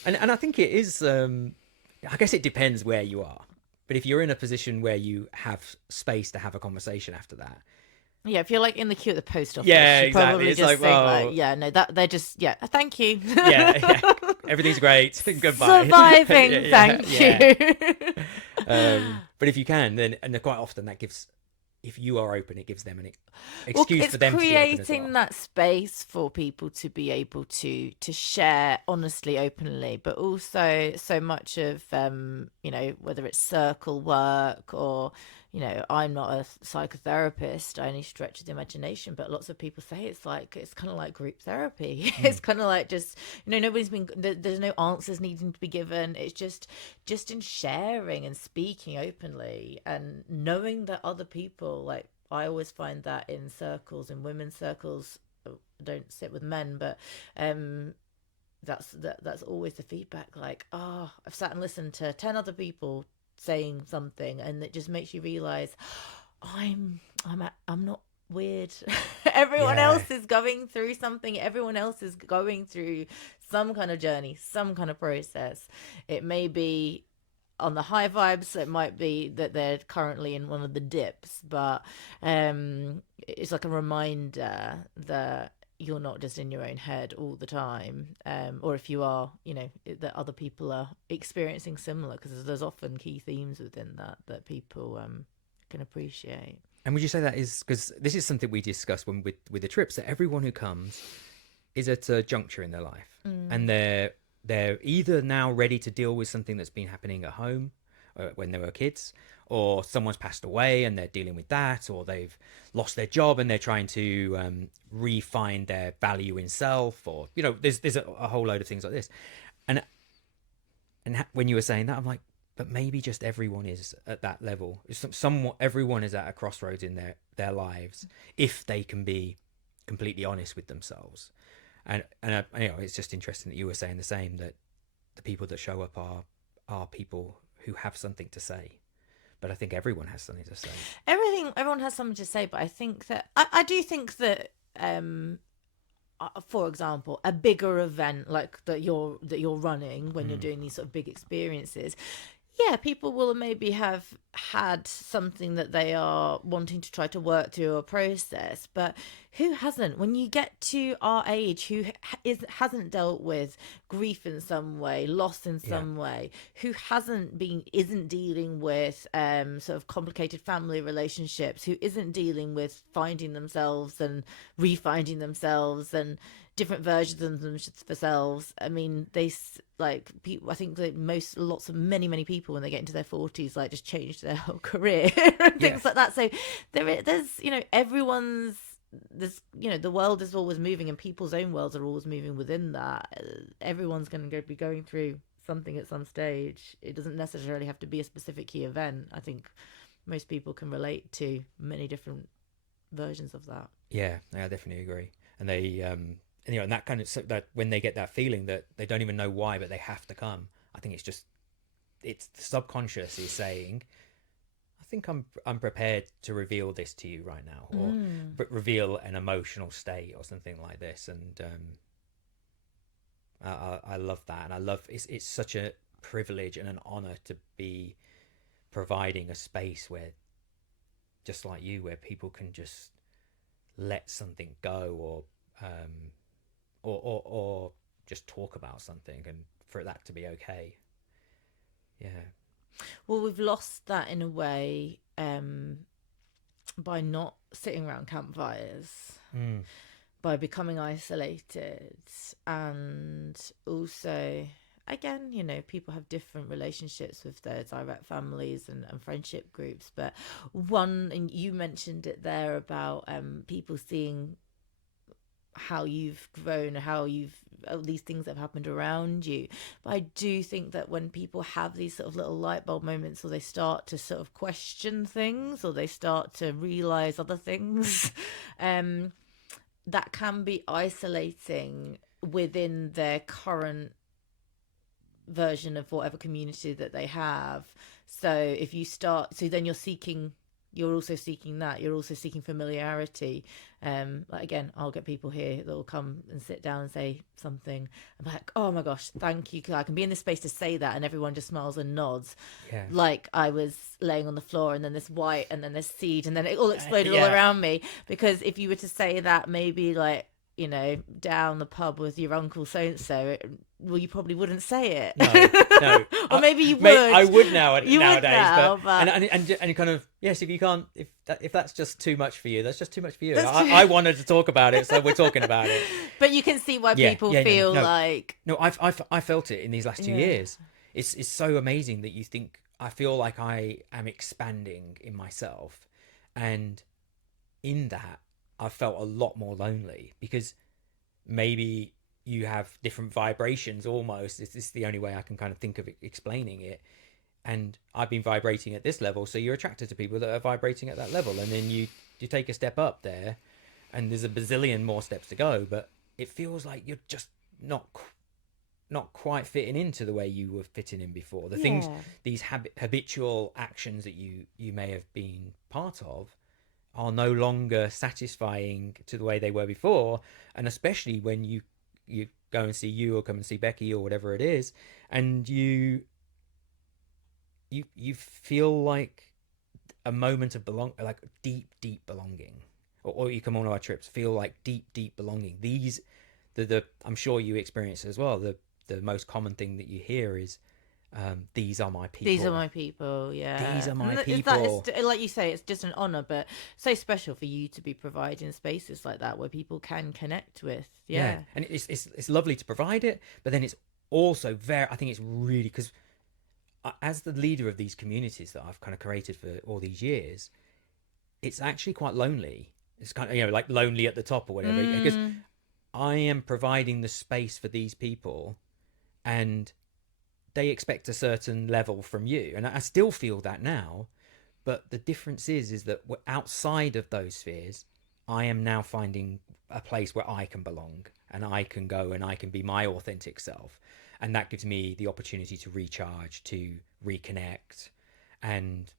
And I think it is. I guess it depends where you are. But if you're in a position where you have space to have a conversation after that. Yeah, if you're like in the queue at the post office, yeah, you exactly. probably It's just like, think well, like, yeah, no, that they're just, yeah, thank you. yeah, everything's great. Goodbye. Surviving, thank you. But if you can, then, and quite often that gives, if you are open, it gives them an excuse for them to be open as well. It's creating that space for people to be able to share honestly, openly, but also so much of whether it's circle work or you know, I'm not a psychotherapist, I only stretch the imagination, but lots of people say it's kind of like group therapy. It's kind of like, just, you know, there's no answers needing to be given. It's just in sharing and speaking openly and knowing that other people, like, I always find that in circles, in women's circles, I don't sit with men, but that's always the feedback, like, oh, I've sat and listened to 10 other people saying something, and it just makes you realize I'm not weird. Everyone Yeah. else is going through something. Everyone else is going through some kind of journey, some kind of process. It may be on the high vibes, it might be that they're currently in one of the dips, but it's like a reminder that you're not just in your own head all the time, or if you are, you know, that other people are experiencing similar, because there's often key themes within that people can appreciate. And would you say that is because this is something we discussed when with the trips, that everyone who comes is at a juncture in their life, and they're either now ready to deal with something that's been happening at home when they were kids, or someone's passed away and they're dealing with that, or they've lost their job and they're trying to re-find their value in self, or, you know, there's a whole load of things like this. And when you were saying that, I'm like, but maybe just everyone is at that level. Somewhat everyone is at a crossroads in their lives, if they can be completely honest with themselves. And you know, it's just interesting that you were saying the same, that the people that show up are people who have something to say. But I think everyone has something to say. Everyone has something to say, but I think that I do think that for example, a bigger event like that you're running, when you're doing these sort of big experiences, yeah, people will maybe have had something that they are wanting to try to work through or process, but who hasn't? When you get to our age, who hasn't dealt with grief in some way, loss in some way, who isn't dealing with sort of complicated family relationships, who isn't dealing with finding themselves and refinding themselves and different versions of themselves. I mean, like people, I think that many people when they get into their 40s, like, just change their whole career and things like that. So there's, you know, there's, you know, the world is always moving, and people's own worlds are always moving within that. Everyone's going to be going through something at some stage. It doesn't necessarily have to be a specific key event. I think most people can relate to many different versions of that. Yeah, I definitely agree. And they you know, and that kind of, so that when they get that feeling that they don't even know why, but they have to come, I think it's the subconscious is saying, I think I'm prepared to reveal this to you right now, or reveal an emotional state or something like this. And I love that, and I love it's such a privilege and an honor to be providing a space where, just like you, where people can just let something go, or just talk about something, and for that to be okay. Yeah. Well, we've lost that in a way by not sitting around campfires, by becoming isolated, and also, again, you know, people have different relationships with their direct families and friendship groups. But and you mentioned it there about people seeing how you've grown, how these things have happened around you. But I do think that when people have these sort of little light bulb moments, or they start to sort of question things, or they start to realize other things, that can be isolating within their current version of whatever community that they have. So if you start, so then you're also seeking that. You're also seeking familiarity. Like, again, I'll get people here that will come and sit down and say something. I'm like, oh my gosh, thank you. I can be in this space to say that, and everyone just smiles and nods. Yeah. Like I was laying on the floor, and then this white, and then this seed, and then it all exploded all around me. Because if you were to say that, maybe like, you know, down the pub with your uncle so-and-so, well, you probably wouldn't say it. No. Or maybe you would. I would nowadays. Would now, but... And kind of, yes, if you can't, if that's just too much for you, that's just too much for you. I wanted to talk about it, so we're talking about it. But you can see why people feel like... No, I felt it in these last 2 years. It's so amazing that you think, I feel like I am expanding in myself, and in that I felt a lot more lonely, because maybe you have different vibrations almost. This is the only way I can kind of think of it, explaining it. And I've been vibrating at this level, so you're attracted to people that are vibrating at that level, and then you take a step up there, and there's a bazillion more steps to go, but it feels like you're just not quite fitting into the way you were fitting in before. The things, Yeah. these habitual actions that you may have been part of, are no longer satisfying to the way they were before. And especially when you go and see you, or come and see Becky, or whatever it is, and you feel like a moment of like deep belonging. Or you come on our trips, feel like deep belonging. These the I'm sure you experience as well. The most common thing that you hear is, these are my people. These are my people, These yeah. are my And people. it's, like you say, it's just an honour, but so special for you to be providing spaces like that where people can connect with. Yeah, Yeah. and it's lovely to provide it, but then it's also very, I think it's really, because as the leader of these communities that I've kind of created for all these years, it's actually quite lonely. It's kind of, like lonely at the top or whatever, because Mm. I am providing the space for these people, and they expect a certain level from you, and I still feel that now. But the difference is that outside of those spheres, I am now finding a place where I can belong, and I can go and I can be my authentic self, and that gives me the opportunity to recharge, to reconnect, and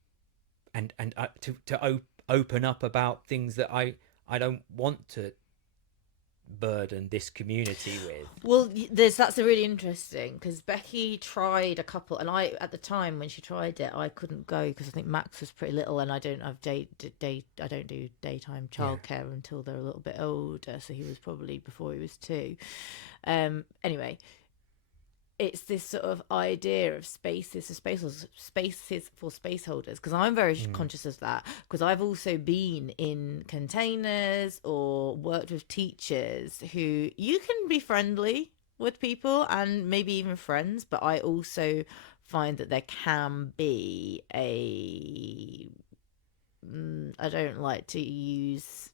to open up about things that I don't want to burden this community with. Well, that's a really interesting, because Becky tried a couple, and I, at the time when she tried it, I couldn't go because I think Max was pretty little, and I don't have I don't do daytime Yeah. childcare until they're a little bit older, so he was probably before he was 2. Anyway, it's this sort of idea of spaces for space holders, because I'm very conscious of that, because I've also been in containers or worked with teachers who, you can be friendly with people and maybe even friends, but I also find that there can be I don't like to use,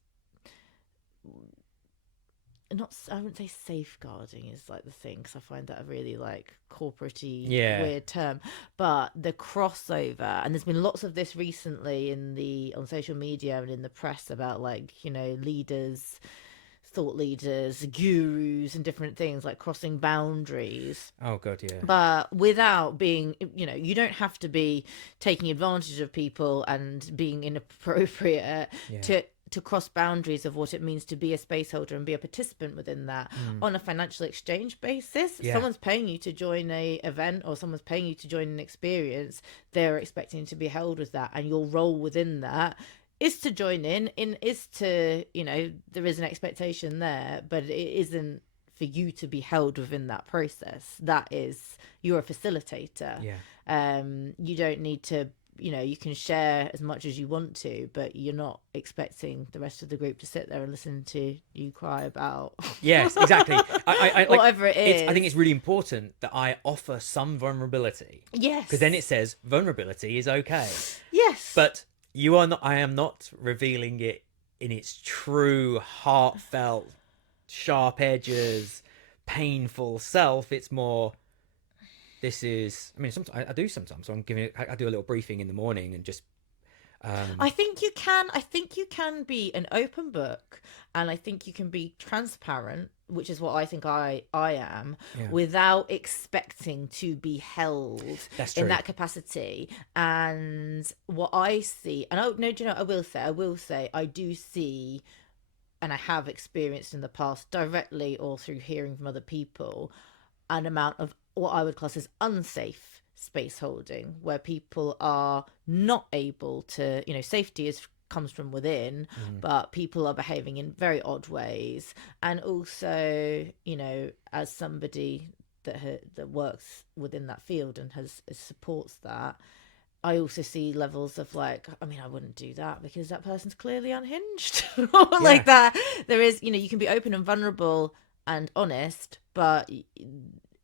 not, I wouldn't say safeguarding is like the thing, because I find that a really like corporate-y Yeah. weird term, but the crossover, and there's been lots of this recently on social media and in the press about, like, leaders, thought leaders, gurus, and different things, like crossing boundaries, Oh god, yeah. but without being, you don't have to be taking advantage of people and being inappropriate Yeah. to cross boundaries of what it means to be a space holder and be a participant within that on a financial exchange basis. Yeah. Someone's paying you to join a event, or someone's paying you to join an experience. They're expecting to be held with that, and your role within that is to join is to, there is an expectation there, but it isn't for you to be held within that process. That is, you're a facilitator. Yeah. You don't need to, you can share as much as you want to, but you're not expecting the rest of the group to sit there and listen to you cry about Yes, exactly. I like, whatever it is. I think it's really important that I offer some vulnerability, Yes. because then it says vulnerability is okay. Yes. But I am not revealing it in its true, heartfelt, sharp edges, painful self. It's more, this is, I mean, sometimes I do sometimes. So I do a little briefing in the morning, and just, I think you can be an open book, and I think you can be transparent, which is what I think I am, yeah, without expecting to be held that's in true. that capacity. And what I see, and no, do you know, I will say I do see, and I have experienced in the past, directly or through hearing from other people, an amount of what I would class as unsafe space holding, where people are not able to, safety comes from within, but people are behaving in very odd ways. And also, as somebody that works within that field and supports that, I also see levels of, like, I mean, I wouldn't do that because that person's clearly unhinged. Like that. There is, you can be open and vulnerable and honest, but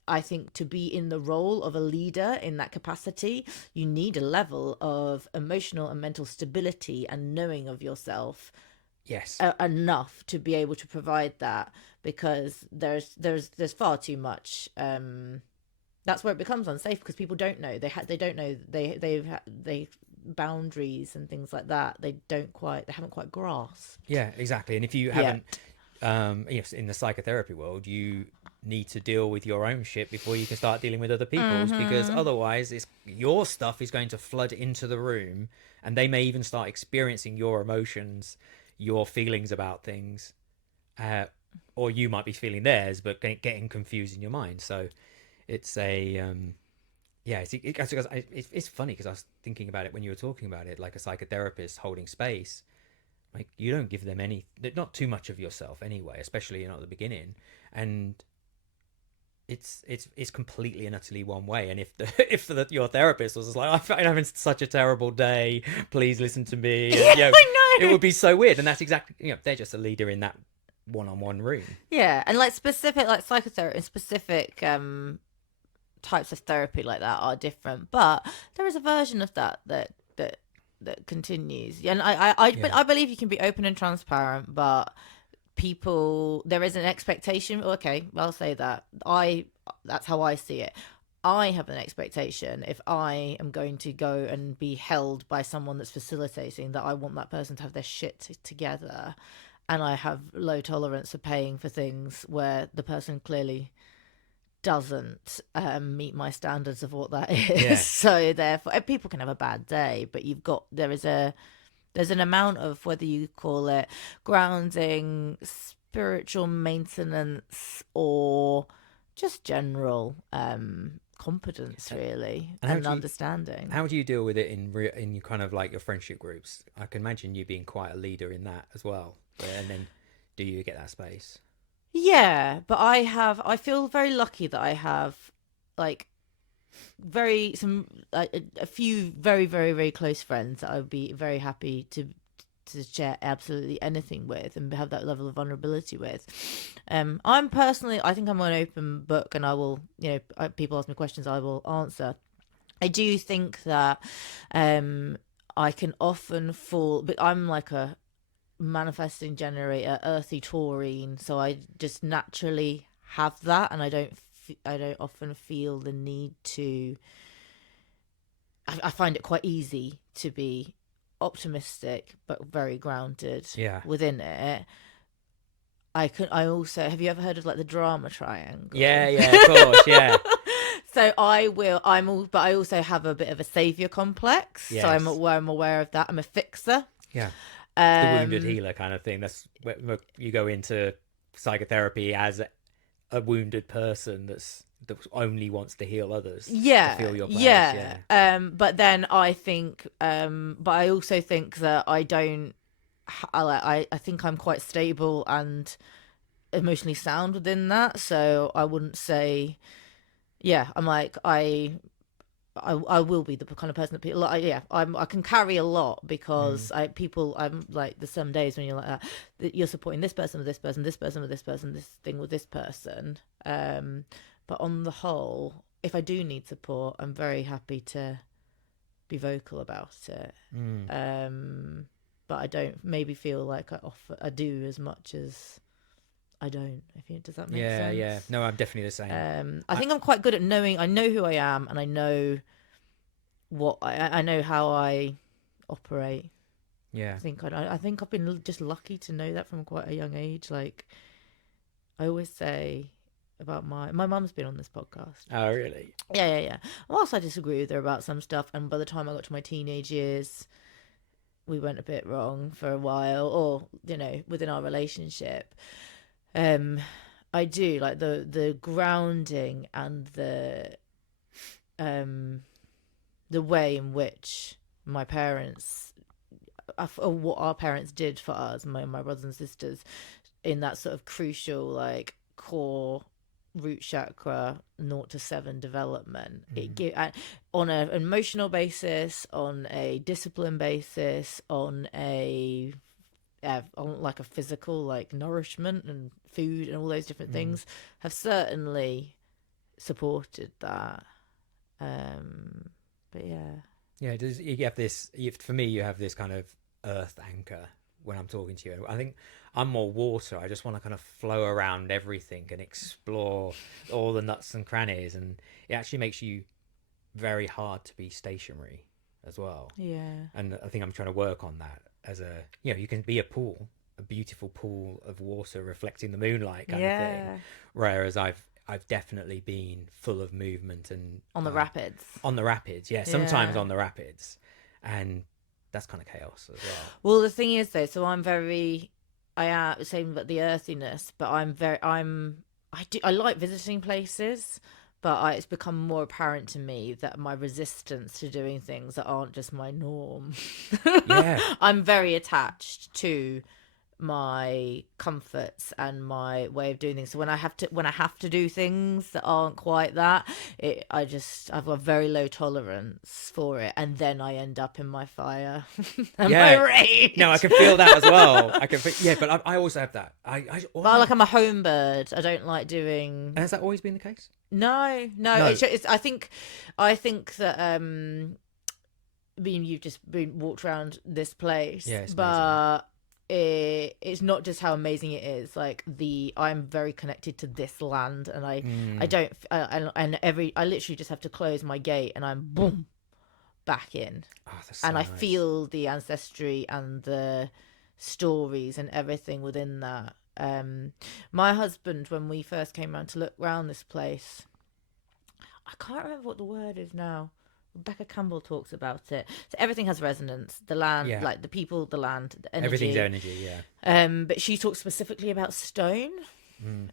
I think to be in the role of a leader in that capacity, you need a level of emotional and mental stability and knowing of yourself Yes. enough to be able to provide that, because there's far too much. That's where it becomes unsafe, because people don't know, they don't know, they boundaries and things like that, they haven't quite grasped. Yeah, exactly. And if you Yeah. haven't, yes, in the psychotherapy world, you need to deal with your own shit before you can start dealing with other people's, because otherwise it's your stuff is going to flood into the room, and they may even start experiencing your emotions, your feelings about things, uh, or you might be feeling theirs but getting confused in your mind. So it's a yeah, it's funny because I was thinking about it when you were talking about it, like a psychotherapist holding space. Like, you don't give them not too much of yourself anyway, especially not at the beginning, and it's completely and utterly one way. And if your therapist was just like, I'm having such a terrible day, please listen to me, and, I it know. would be so weird. And that's exactly, they're just a leader in that one-on-one room. Yeah, and like specific, like psychotherapy, specific types of therapy like that are different, but there is a version of that continues. Yeah, and Yeah. I believe you can be open and transparent, but there is an expectation. Okay, I'll say that. That's how I see it. I have an expectation, if I am going to go and be held by someone that's facilitating, that I want that person to have their shit together, and I have low tolerance for paying for things where the person clearly doesn't meet my standards of what that is. Yeah. So therefore, people can have a bad day, but there's an amount of, whether you call it grounding, spiritual maintenance, or just general competence, really, And and understanding. how do you deal with it in your kind of like your friendship groups? I can imagine you being quite a leader in that as well. And then, do you get that space? Yeah, but I feel very lucky that I have, like, a few very, very, very close friends that I would be very happy to share absolutely anything with and have that level of vulnerability with. I think I'm an open book, and I will, people ask me questions, I will answer. I do think that I can often fall, but I'm like a manifesting generator, earthy taurine, so I just naturally have that, and I don't often feel the need to. I find it quite easy to be optimistic but very grounded Yeah. within it. I also, have you ever heard of like the drama Yeah, triangle? yeah, of course, yeah. So but I also have a bit of a savior complex. So Yes. I'm aware of that. I'm a fixer. Yeah. The wounded Um, healer kind of thing. That's where you go into psychotherapy as a wounded person that only wants to heal others, to yeah, feel your place. yeah. Yeah. But then I think, but I also think that I don't. I think I'm quite stable and emotionally sound within that. So I wouldn't say, yeah. I'm like I will be the kind of person that people like. Yeah, I can carry a lot, Mm. because I'm like, there's some days when you're like that you're supporting this person with this person, this person with this person, this thing with this person. But on the whole, if I do need support, I'm very happy to be vocal about it. Mm. But I don't maybe feel like I do as much as I don't. Does that make Yeah, yeah. sense? No, I'm definitely the same. I think I'm quite good at knowing. I know who I am, and I know I know how I operate. Yeah. I think I've been just lucky to know that from quite a young age. Like, I always say about my mum's been on this podcast. Oh, really? Yeah. Whilst I disagree with her about some stuff, and by the time I got to my teenage years, we went a bit wrong for a while, or within our relationship. Um, I do like the grounding and the way in which my parents, or what our parents did for us, my brothers and sisters, in that sort of crucial, like, core root chakra 0 to 7 development. It Mm. give on an emotional basis, on a discipline basis, on like a physical, like nourishment and food and all those different Mm. things, have certainly supported that. But Yeah, you have this. For me, you have this kind of earth anchor when I'm talking to you. I think I'm more water. I just want to kind of flow around everything and explore all the nuts and crannies, and it actually makes you very hard to be stationary as well. yeah, And I think I'm trying to work on that as you can be a pool, a beautiful pool of water reflecting the moonlight kind of thing. Whereas I've definitely been full of movement and on the rapids. On the rapids, yeah. Sometimes on the rapids, and that's kind of chaos as well. Well, the thing is though, so I am saying about the earthiness, but I like visiting places, but it's become more apparent to me that my resistance to doing things that aren't just my norm. Yeah. I'm very attached to my comforts and my way of doing things. So when I have to do things that aren't quite that, I've got very low tolerance for it, and then I end up in my fire and my rage. No, I can feel that as well. But I also have that. I'm a home bird. I don't like doing. And has that always been the case? No. It's I think that I mean, you've just walked around this place, but it's not just how amazing it is. Like I'm very connected to this land, and I literally just have to close my gate, and I'm boom back in, and I feel the ancestry and the stories and everything within that. My husband, when we first came around to look around this place, I can't remember what the word is now. Rebecca Campbell talks about it. So everything has resonance. The land, like the people, the land, the energy. Everything's energy, yeah. But she talks specifically about stone.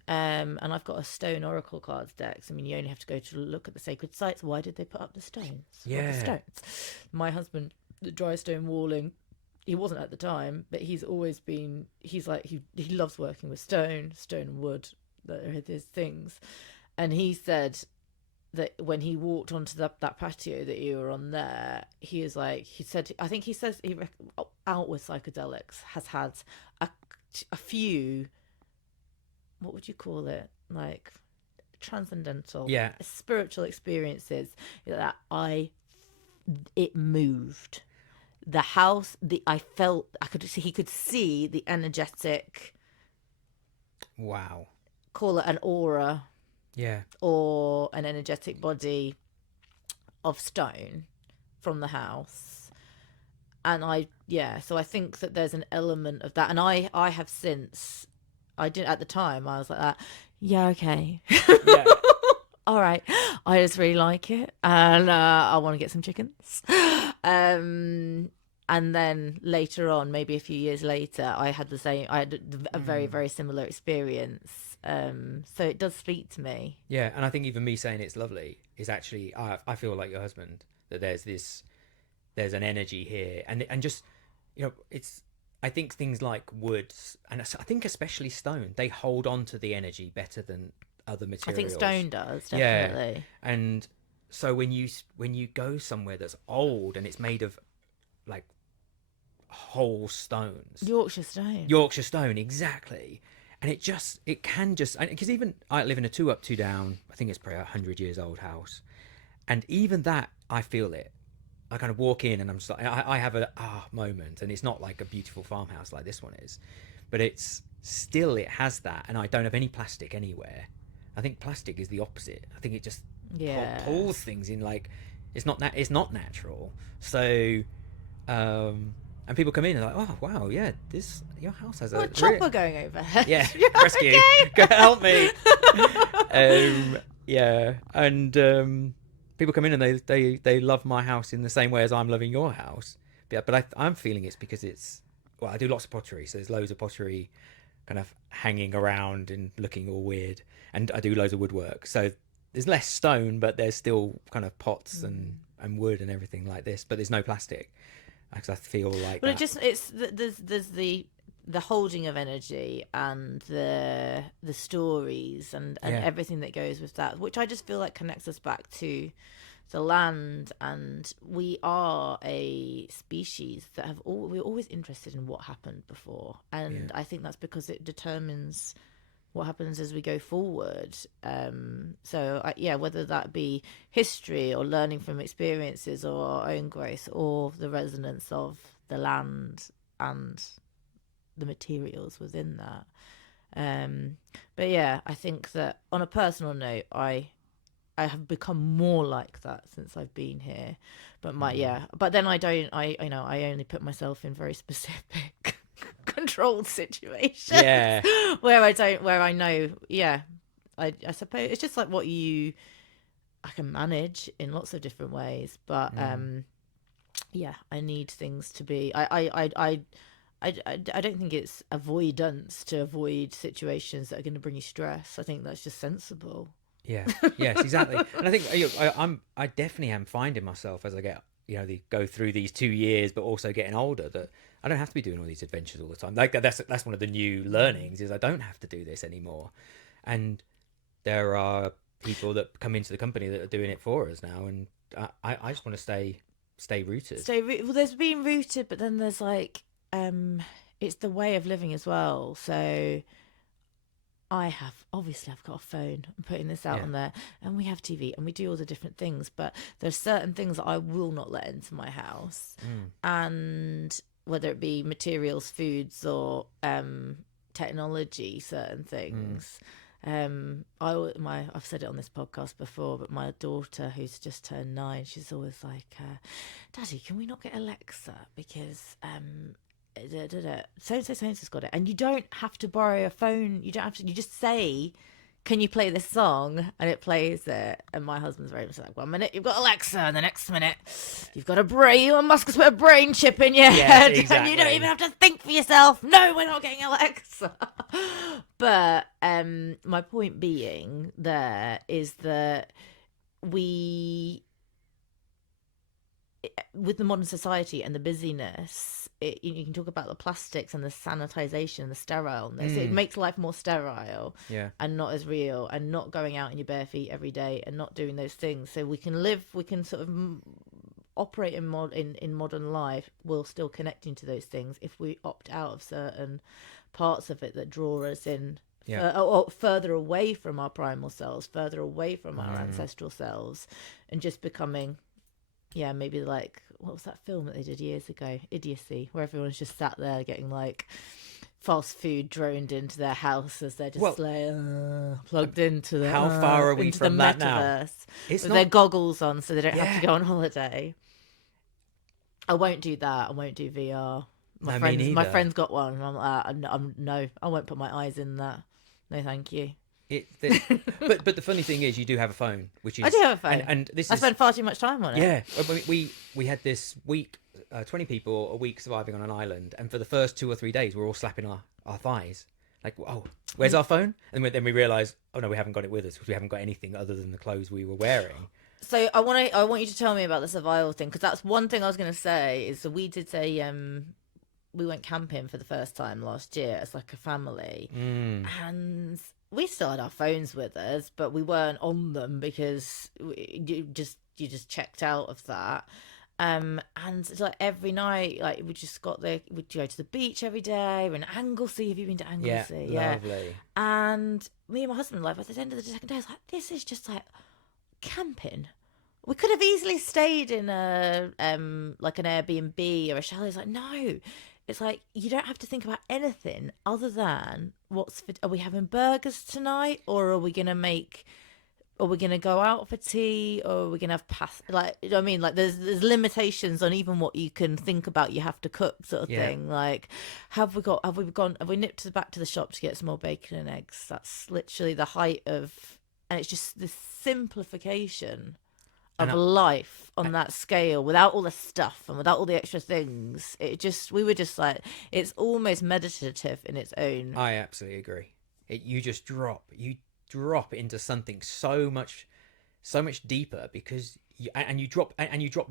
And I've got a stone oracle cards deck. I mean, you only have to go to look at the sacred sites. Why did they put up the stones? Yeah. The stones. My husband, the dry stone walling, he wasn't at the time, but he's always been. He's like he loves working with stone and wood. That are his things, and he said that when he walked onto that patio that you were on there, he was like, he says out with psychedelics has had a few, what would you call it, like transcendental, spiritual experiences that it moved the house. He could see the energetic, call it an aura, or an energetic body of stone from the house. And so I think that there's an element of that. And I have since, I didn't at the time, I was like that, okay. Yeah. All right, I just really like it, and I want to get some chickens. And then later on, maybe a few years later, I had a very, very similar experience. So it does speak to me. Yeah, and I think even me saying it's lovely is actually, I feel like your husband, that there's an energy here, and just, I think things like woods, and I think especially stone, they hold on to the energy better than other materials. I think stone does, definitely. Yeah. And so when you go somewhere that's old and it's made of like whole stones, Yorkshire stone, exactly. And it can just, because even I live in a 2 up 2 down, I think it's probably 100 years old house, and even that, I feel it. I kind of walk in and I'm just like, I have a moment, and it's not like a beautiful farmhouse like this one is, but it has that, and I don't have any plastic anywhere. I think plastic is the opposite. I think it just pulls things in, like it's not natural. So and people come in and like, oh wow, yeah, your house has a chopper going overhead. Yeah, rescue, help me. And people come in and they love my house in the same way as I'm loving your house. But I'm feeling it's because I do lots of pottery, so there's loads of pottery kind of hanging around and looking all weird, and I do loads of woodwork, so there's less stone, but there's still kind of pots and wood and everything like this, but there's no plastic, because I feel like there's the holding of energy and the stories and everything that goes with that, which I just feel like connects us back to the land. And we are a species that we're always interested in what happened before, and I think that's because it determines what happens as we go forward. Yeah, whether that be history or learning from experiences or our own growth or the resonance of the land and the materials within that. But yeah, I think that on a personal note, I have become more like that since I've been here. But but then I don't. I only put myself in very specific controlled situations Yeah. where I don't, where I know. Yeah, I suppose it's just like I can manage in lots of different ways. But yeah, I need things to be. I don't think it's avoidance to avoid situations that are going to bring you stress. I think that's just sensible. Yeah. Yes, exactly. And I think I definitely am finding myself as I get, go through these 2 years, but also getting older, that I don't have to be doing all these adventures all the time. Like that's one of the new learnings, is I don't have to do this anymore. And there are people that come into the company that are doing it for us now, and I just want to stay rooted. Well, there's being rooted, but then there's like, it's the way of living as well. So I've got a phone. I'm putting this out Yeah. on there, and we have TV, and we do all the different things. But there's certain things that I will not let into my house, and whether it be materials, foods, or technology, certain things. I've said it on this podcast before, but my daughter, who's just turned 9, she's always like, "Daddy, can we not get Alexa because so-and-so's got it," and you don't have to borrow a phone. You don't have to. You just say, "Can you play this song?" and it plays it. And my husband's very much like, 1 minute you've got Alexa, and the next minute you've got a brain. Elon Musk has put a brain chip in your head, Exactly. and you don't even have to think for yourself. No, we're not getting Alexa. But my point being there is that we, with the modern society and the busyness, you can talk about the plastics and the sanitization and the sterileness. It makes life more sterile, Yeah. and not as real, and not going out in your bare feet every day and not doing those things. So we can sort of operate in modern life while still connecting to those things if we opt out of certain parts of it that draw us in. Or further away from our primal selves, further away from our ancestral selves, and just becoming, maybe like, what was that film that they did years ago, Idiocy, where everyone's just sat there getting like fast food droned into their house as they're just plugged into the how far are we from that now? With their goggles on, so they don't have to go on holiday. I won't do that. I won't do VR. My friend's got one, and I'm no, I won't put my eyes in that. No, thank you. But the funny thing is, you do have a phone, which is I do have a phone, and I spend far too much time on it. Yeah, we had this week, 20 people a week surviving on an island, and for the first 2 or 3 days, we're all slapping our thighs, like, oh, where's our phone? And then we realised, oh no, we haven't got it with us because we haven't got anything other than the clothes we were wearing. So I want you to tell me about the survival thing, because that's one thing I was going to say. Is that we did we went camping for the first time last year as like a family, and we still had our phones with us, but we weren't on them because you just checked out of that. And it's like every night, like we'd go to the beach every day. We're in Anglesey. Have you been to Anglesey? Yeah, lovely. And me and my husband, like, at the end of the second day, I was like, this is just like camping. We could have easily stayed in a like an Airbnb or a chalet. It's like, no. It's like, you don't have to think about anything other than are we having burgers tonight, or are we gonna go out for tea, or are we gonna have like, you know what I mean? Like there's limitations on even what you can think about you have to cook, sort of thing. Like, have we nipped back to the shop to get some more bacon and eggs? That's literally the height of, and it's just this simplification of life on that scale, without all the stuff and without all the extra things. We were just like, it's almost meditative in its own. I absolutely agree. You drop into something so much deeper, because you drop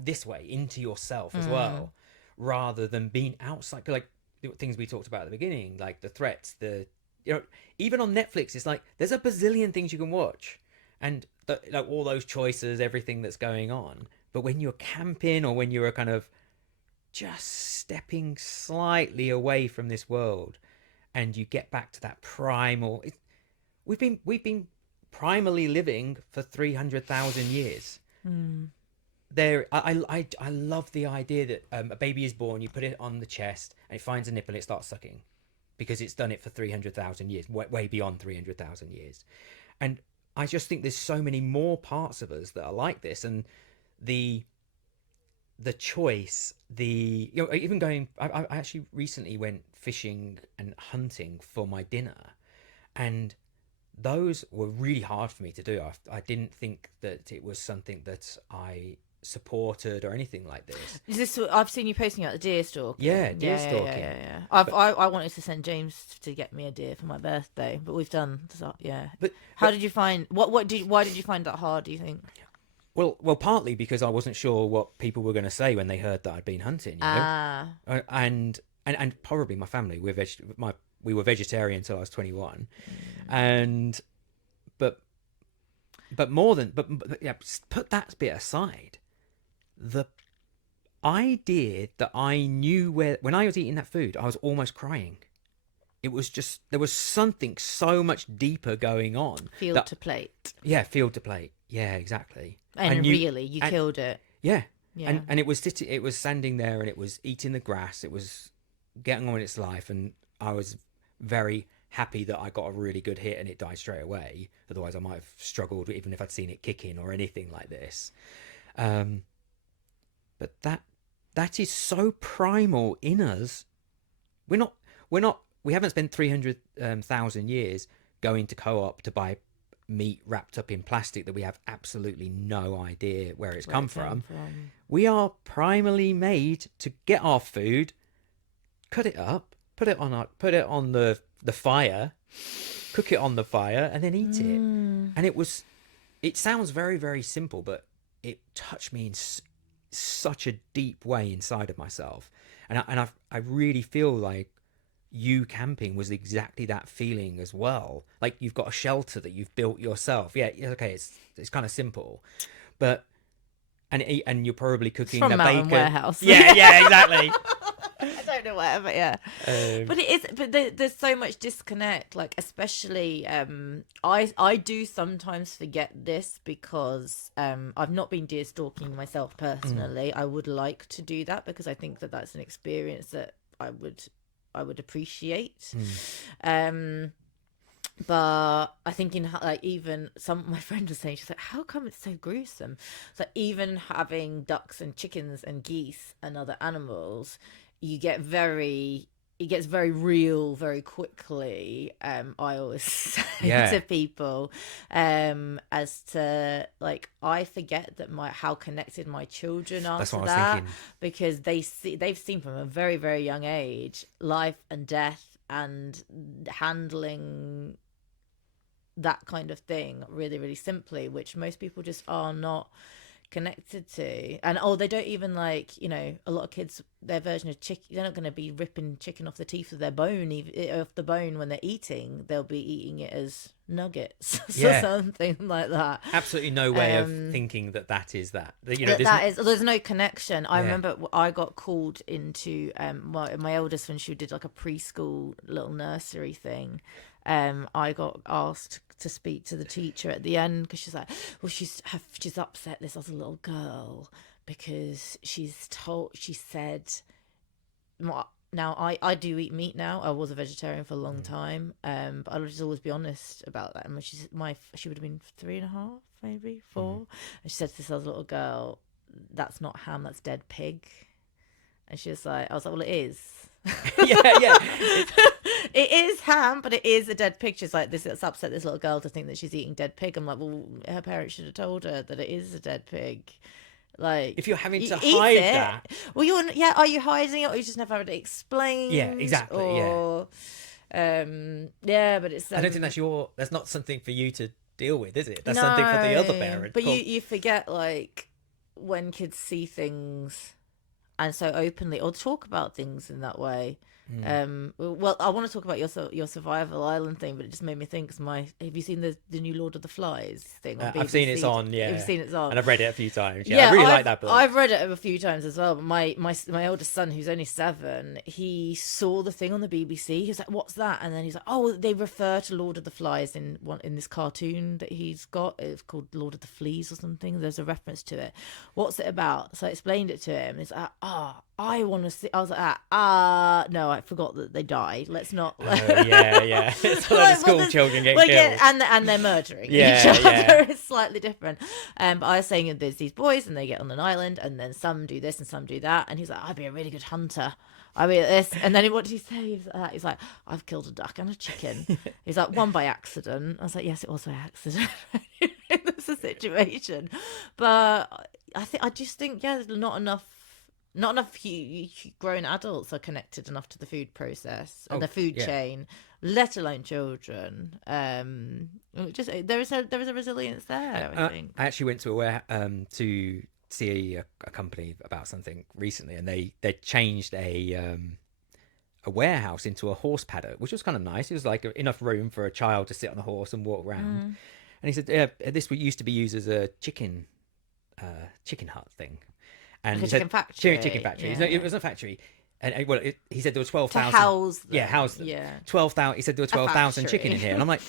this way into yourself as well, rather than being outside, like the things we talked about at the beginning, like the threats, even on Netflix, it's like there's a bazillion things you can watch, and like all those choices, everything that's going on. But when you're camping, or when you're kind of just stepping slightly away from this world, and you get back to that primal, we've been primally living for 300,000 years. I love the idea that a baby is born, you put it on the chest, and it finds a nipple, and it starts sucking, because it's done it for 300,000 years, way beyond 300,000 years. And I just think there's so many more parts of us that are like this, and the choice, even going. I actually recently went fishing and hunting for my dinner, and those were really hard for me to do. I didn't think that it was something that I supported or anything like this. Is this? I've seen you posting about the deer stalking. Yeah, deer stalking. Yeah. I wanted to send James to get me a deer for my birthday, but we've done. Yeah. But how did you find? Why did you find that hard? Do you think? Well, partly because I wasn't sure what people were going to say when they heard that I'd been hunting. You know? And probably my family. We were vegetarian until I was 21, and but yeah, put that bit aside. The idea that I knew when I was eating that food, I was almost crying. It was just, there was something so much deeper going on. Field to plate. Yeah, field to plate. Yeah, exactly. And you killed it. Yeah. And it was standing there, and it was eating the grass. It was getting on with its life, and I was very happy that I got a really good hit and it died straight away. Otherwise, I might have struggled even if I'd seen it kicking or anything like this. But that is so primal in us. We haven't spent 300,000 years going to co-op to buy meat wrapped up in plastic that we have absolutely no idea where it's come from. We are primally made to get our food, cut it up, put it on the fire, cook it on the fire, and then eat it. And it sounds very, very simple, but it touched me in such a deep way inside of myself. And I really feel like you camping was exactly that feeling as well. Like, you've got a shelter that you've built yourself. Yeah, okay, it's kind of simple, but and you're probably cooking from the Mountain bacon. Warehouse. Yeah, exactly. I don't know where, but yeah. But it is. But there's so much disconnect. Like, especially, I do sometimes forget this because I've not been deer stalking myself personally. I would like to do that because I think that that's an experience that I would appreciate. But I think even my friend was saying, she's like, how come it's so gruesome? So even having ducks and chickens and geese and other animals, it gets very real very quickly. I always say to people, as to, like, I forget that how connected my children are to that, because they've seen from a very, very young age life and death and handling that kind of thing really, really simply, which most people just are not connected to. And they don't even, like, a lot of kids, their version of chicken, they're not going to be ripping chicken off the teeth of their bone, off the bone when they're eating. They'll be eating it as nuggets or something like that. Absolutely no way of thinking that is that. There's no connection. I remember I got called into my eldest, when she did like a preschool little nursery thing. I got asked to speak to the teacher at the end, because she's like, well, she's upset this other little girl because she said, now I do eat meat now. I was a vegetarian for a long time, but I'll just always be honest about that. And she would have been 3.5, maybe 4, and she said to this other little girl, "That's not ham, that's dead pig." And she was like, I was like, well, it is. yeah. It is ham, but it is a dead pig. She's like, it's upset this little girl to think that she's eating dead pig. I'm like, well, her parents should have told her that it is a dead pig. Like, if you're having to hide that, well, are you hiding it, or you just never had it explained? Yeah, exactly. But it's. I don't think that's not something for you to deal with, is it? That's something for the other parent. But you forget, like, when kids see things and so openly, or talk about things in that way. Well, I want to talk about your survival island thing, but it just made me think. 'Cause have you seen the new Lord of the Flies thing on BBC? I've seen it's on, yeah. You've seen it's on, and I've read it a few times. Yeah, I really like that book. I've read it a few times as well. But my oldest son, who's only 7, he saw the thing on the BBC. He was like, "What's that?" And then he's like, "Oh, they refer to Lord of the Flies in this cartoon that he's got. It's called Lord of the Fleas or something. There's a reference to it. What's it about?" So I explained it to him. He's like, I want to see. I was like, no, I forgot that they died. Let's not. Yeah. It's like school children get killed. And they're murdering each other. It's slightly different. But I was saying there's these boys and they get on an island and then some do this and some do that. And he's like, I'd be a really good hunter. I'd be at this. And then what did he say? He's like, I've killed a duck and a chicken. He's like, one by accident. I was like, yes, it was by accident. That's a situation. But I just think, there's not enough grown adults are connected enough to the food process and the food chain, let alone children. Just there is a resilience there. I think I actually went to see a company about something recently, and they changed a warehouse into a horse paddock, which was kind of nice. It was like enough room for a child to sit on a horse and walk around. And he said, this used to be used as a chicken hut thing. And like a chicken factory. Chicken factory. Yeah. It was a factory. And he said there were 12,000. To house them. Yeah, house them. Yeah. 12,000. He said there were 12,000 chicken in here. And I'm like,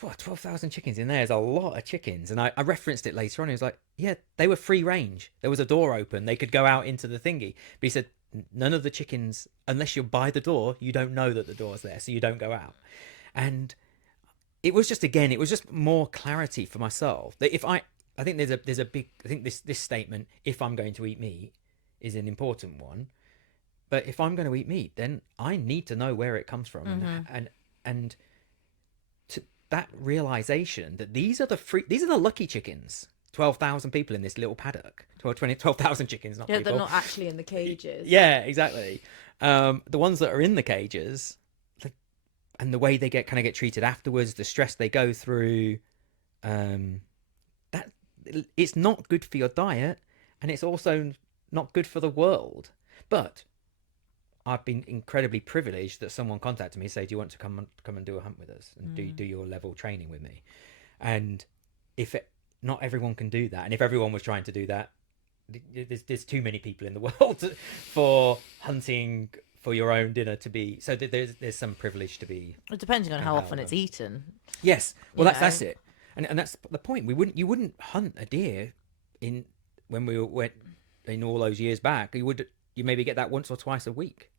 12,000 chickens in there is a lot of chickens. And I referenced it later on. He was like, yeah, they were free range. There was a door open. They could go out into the thingy. But he said, none of the chickens, unless you're by the door, you don't know that the door's there. So you don't go out. And it was just more clarity for myself. That I think there's a big. I think this statement, if I'm going to eat meat, is an important one. But if I'm going to eat meat, then I need to know where it comes from, and to that realization that these are the lucky chickens. 12,000 people in this little paddock. 12,000 chickens, not people. They're not actually in the cages. Yeah, exactly. The ones that are in the cages, and the way they get treated afterwards, the stress they go through. That it's not good for your diet, and it's also not good for the world. But I've been incredibly privileged that someone contacted me, say, do you want to come and do a hunt with us and do your level training with me? And not everyone can do that, and if everyone was trying to do that, there's too many people in the world for hunting for your own dinner to be. So there's some privilege to be. Depending on how often it's eaten. Yes, well that's it. And that's the point. You wouldn't hunt a deer when we went in all those years back. You maybe get that once or twice a week,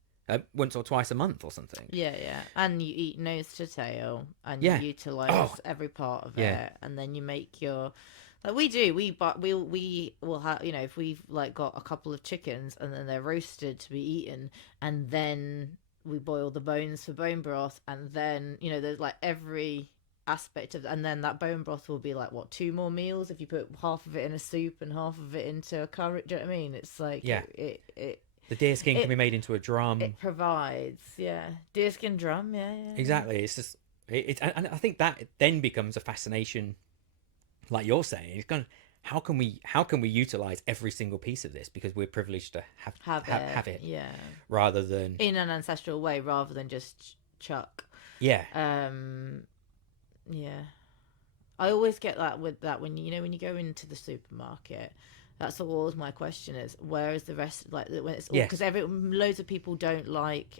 once or twice a month or something. Yeah, and you eat nose to tail, and you utilize every part of it, and then you make your. Like we do, we will have, if we've like got a couple of chickens and then they're roasted to be eaten, and then we boil the bones for bone broth, and then there's like every aspect of, and then that bone broth will be like 2 more meals if you put half of it in a soup and half of it into a curry. Do you know what I mean? It's like the deer skin can be made into a drum. It provides deer skin drum. Yeah. Exactly. It's just and I think that then becomes a fascination, like you're saying. It's kind of how can we utilize every single piece of this because we're privileged to have it. Yeah. Rather than in an ancestral way, rather than just chuck. Yeah. Yeah, I always get that with that when you go into the supermarket. That's always my question is, where is the rest? Like when it's all because loads of people don't like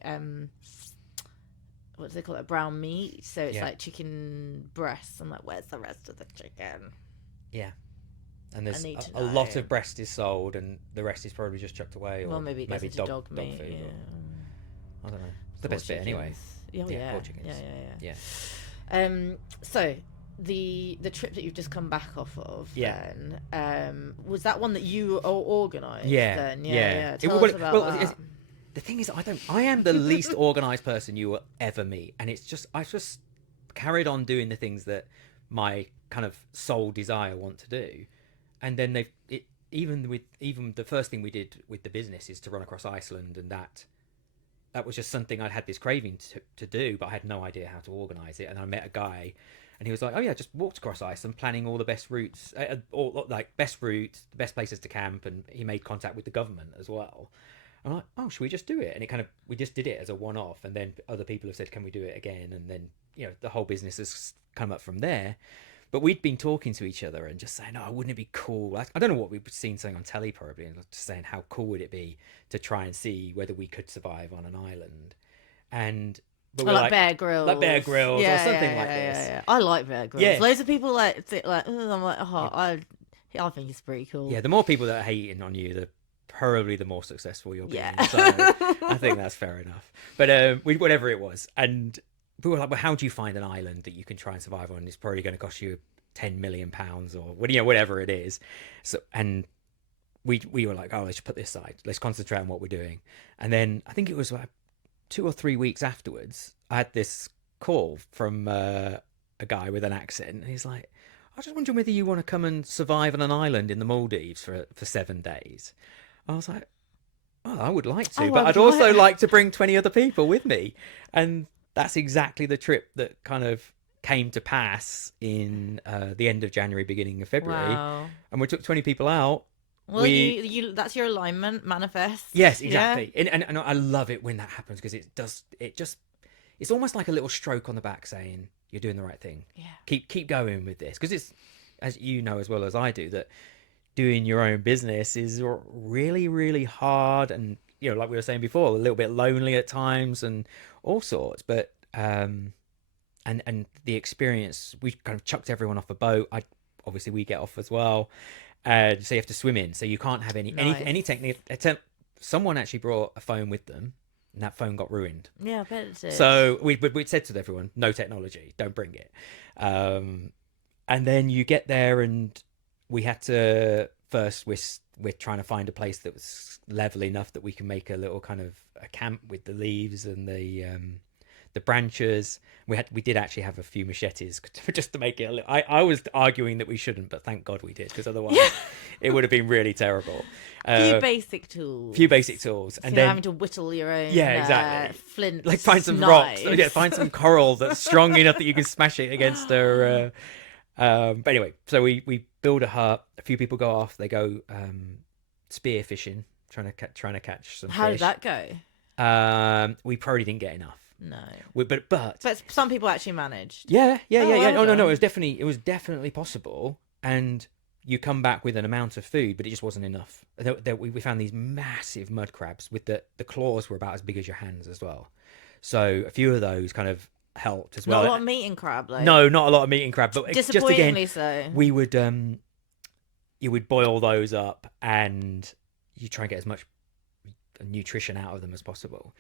what do they call it, brown meat? So it's like chicken breasts. I'm like, where's the rest of the chicken? Yeah, and there's a lot of breast is sold, and the rest is probably just chucked away. Or maybe dog meat. Food, I don't know. It's the best bit anyway. Yeah. Chickens. Yeah. So the trip that you've just come back off of, then was that one that you organised? Yeah. Tell us about that. The thing is, I am the least organised person you will ever meet, and I've just carried on doing the things that my kind of soul desire want to do, and then even the first thing we did with the business is to run across Iceland, and that was just something I'd had this craving to do, but I had no idea how to organise it. And I met a guy, and he was like, "Oh yeah, just walked across Iceland, planning all the best routes, the best places to camp." And he made contact with the government as well. I'm like, oh, should we just do it? And we just did it as a one-off, and then other people have said, can we do it again? And then, you know, the whole business has come up from there. But we'd been talking to each other and just saying, oh, wouldn't it be cool? I don't know what we've seen something on telly probably, and just saying how cool would it be to try and see whether we could survive on an island. And but we're like Bear Grylls, like Bear Grylls or something like this. Yeah. I like Bear Grylls. Yeah. Loads of people like I'm like, oh, I think it's pretty cool. Yeah, the more people that are hating on you, the probably the more successful you'll be. Yeah. So I think that's fair enough. But whatever it was, and we were like, well, how do you find an island that you can try and survive on? It's probably going to cost you £10 million or whatever it is. So and we were like, oh, let's put this aside. Let's concentrate on what we're doing. And then I think it was like 2 or 3 weeks afterwards, I had this call from a guy with an accent, and he's like, I was just wondering whether you want to come and survive on an island in the Maldives for 7 days. I was like, oh, I would like to, but I'd also like to bring 20 other people with me. And that's exactly the trip that kind of came to pass in the end of January, beginning of February. Wow. And we took 20 people out. Well, you that's your alignment manifest. Yes, exactly. Yeah. And I love it when that happens, because it's almost like a little stroke on the back saying you're doing the right thing. Yeah. Keep going with this, because it's, as you know as well as I do, that doing your own business is really, really hard, and you know, like we were saying before, a little bit lonely at times and all sorts. But and the experience, we kind of chucked everyone off a boat. Obviously we get off as well. So you have to swim in, so you can't have any technique. Someone actually brought a phone with them, and that phone got ruined. Yeah, I bet it did. So we'd said to everyone, no technology, don't bring it. And then you get there, and we had to first, we're trying to find a place that was level enough that we can make a little kind of a camp with the leaves and the branches. We did actually have a few machetes just to make it a little. I was arguing that we shouldn't, but thank God we did, because otherwise it would have been really terrible. Few basic tools, and so then having to whittle your own. Exactly. Flint, like find some knives. rocks. Yeah, find some coral that's strong enough that you can smash it against her. But anyway, so we build a hut. A few people go off. They go spear fishing, trying to catch some. How fish. did that go? We probably didn't get enough. No. But some people actually managed. Yeah. Well Oh no, it was definitely possible. And you come back with an amount of food, but it just wasn't enough. We found these massive mud crabs with the claws were about as big as your hands as well. So a few of those kind of helped as well. Not a lot of meat in crab, though. No, not a lot of meat in crab, but disappointingly just again, so. we would you would boil those up, and you try and get as much nutrition out of them as possible.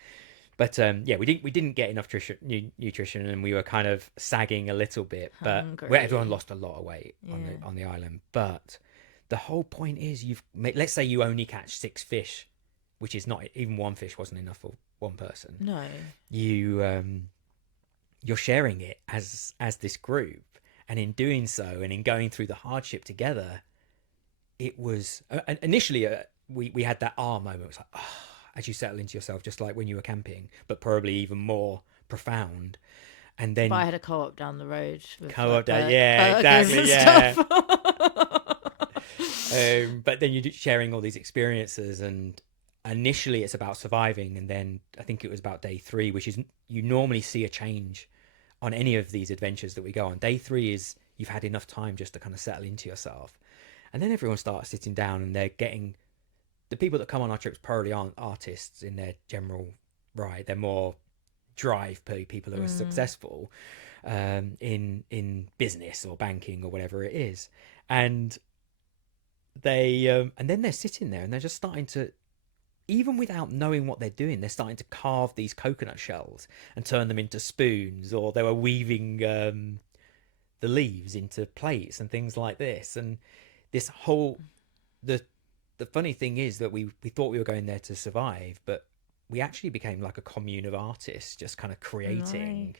But we didn't get enough nutrition, and we were kind of sagging a little bit. But everyone lost a lot of weight on the island. But the whole point is, let's say you only catch 6 fish, which is not even one fish wasn't enough for one person. No, you're sharing it as this group, and in doing so, and in going through the hardship together, it was initially we had that moment. It was like, as you settle into yourself, just like when you were camping, but probably even more profound. And then but I had a co-op down the road. Exactly, yeah. But then you're sharing all these experiences, and initially it's about surviving, and then I think it was about day 3, which is you normally see a change on any of these adventures that we go on. Day 3 is you've had enough time just to kind of settle into yourself, and then everyone starts sitting down, and they're getting. The people that come on our trips probably aren't artists in their general right. They're more drive people who are successful in business or banking or whatever it is. And they and then they're sitting there, and they're just starting to, even without knowing what they're doing, they're starting to carve these coconut shells and turn them into spoons, or they were weaving the leaves into plates and things like this. And this whole the funny thing is that we thought we were going there to survive, but we actually became like a commune of artists, just kind of creating. Nice.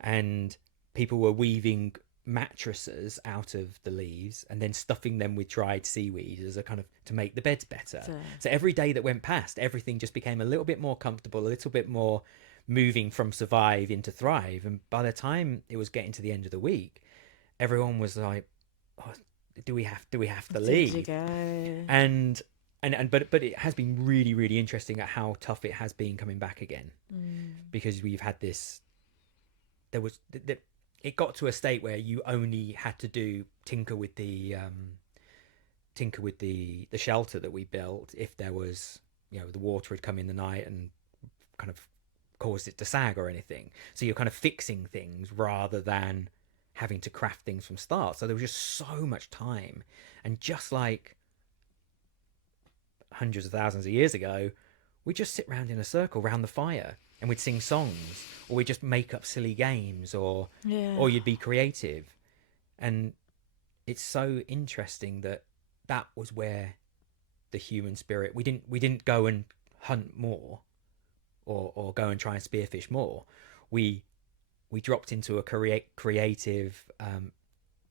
And people were weaving mattresses out of the leaves and then stuffing them with dried seaweed as a kind of to make the beds better. So every day that went past, everything just became a little bit more comfortable, a little bit more moving from survive into thrive. And by the time it was getting to the end of the week, everyone was like, oh, do we have to leave? Did you go? And but it has been really, really interesting at how tough it has been coming back again, because we've had this. It got to a state where you only had to tinker with the shelter that we built if there was, the water had come in the night and kind of caused it to sag or anything. So you're kind of fixing things rather than having to craft things from start. So there was just so much time, and just like hundreds of thousands of years ago, we'd just sit round in a circle round the fire and we'd sing songs, or we'd just make up silly games, or you'd be creative. And it's so interesting that was where the human spirit, we didn't go and hunt more, or go and try and spearfish more. We dropped into a creative,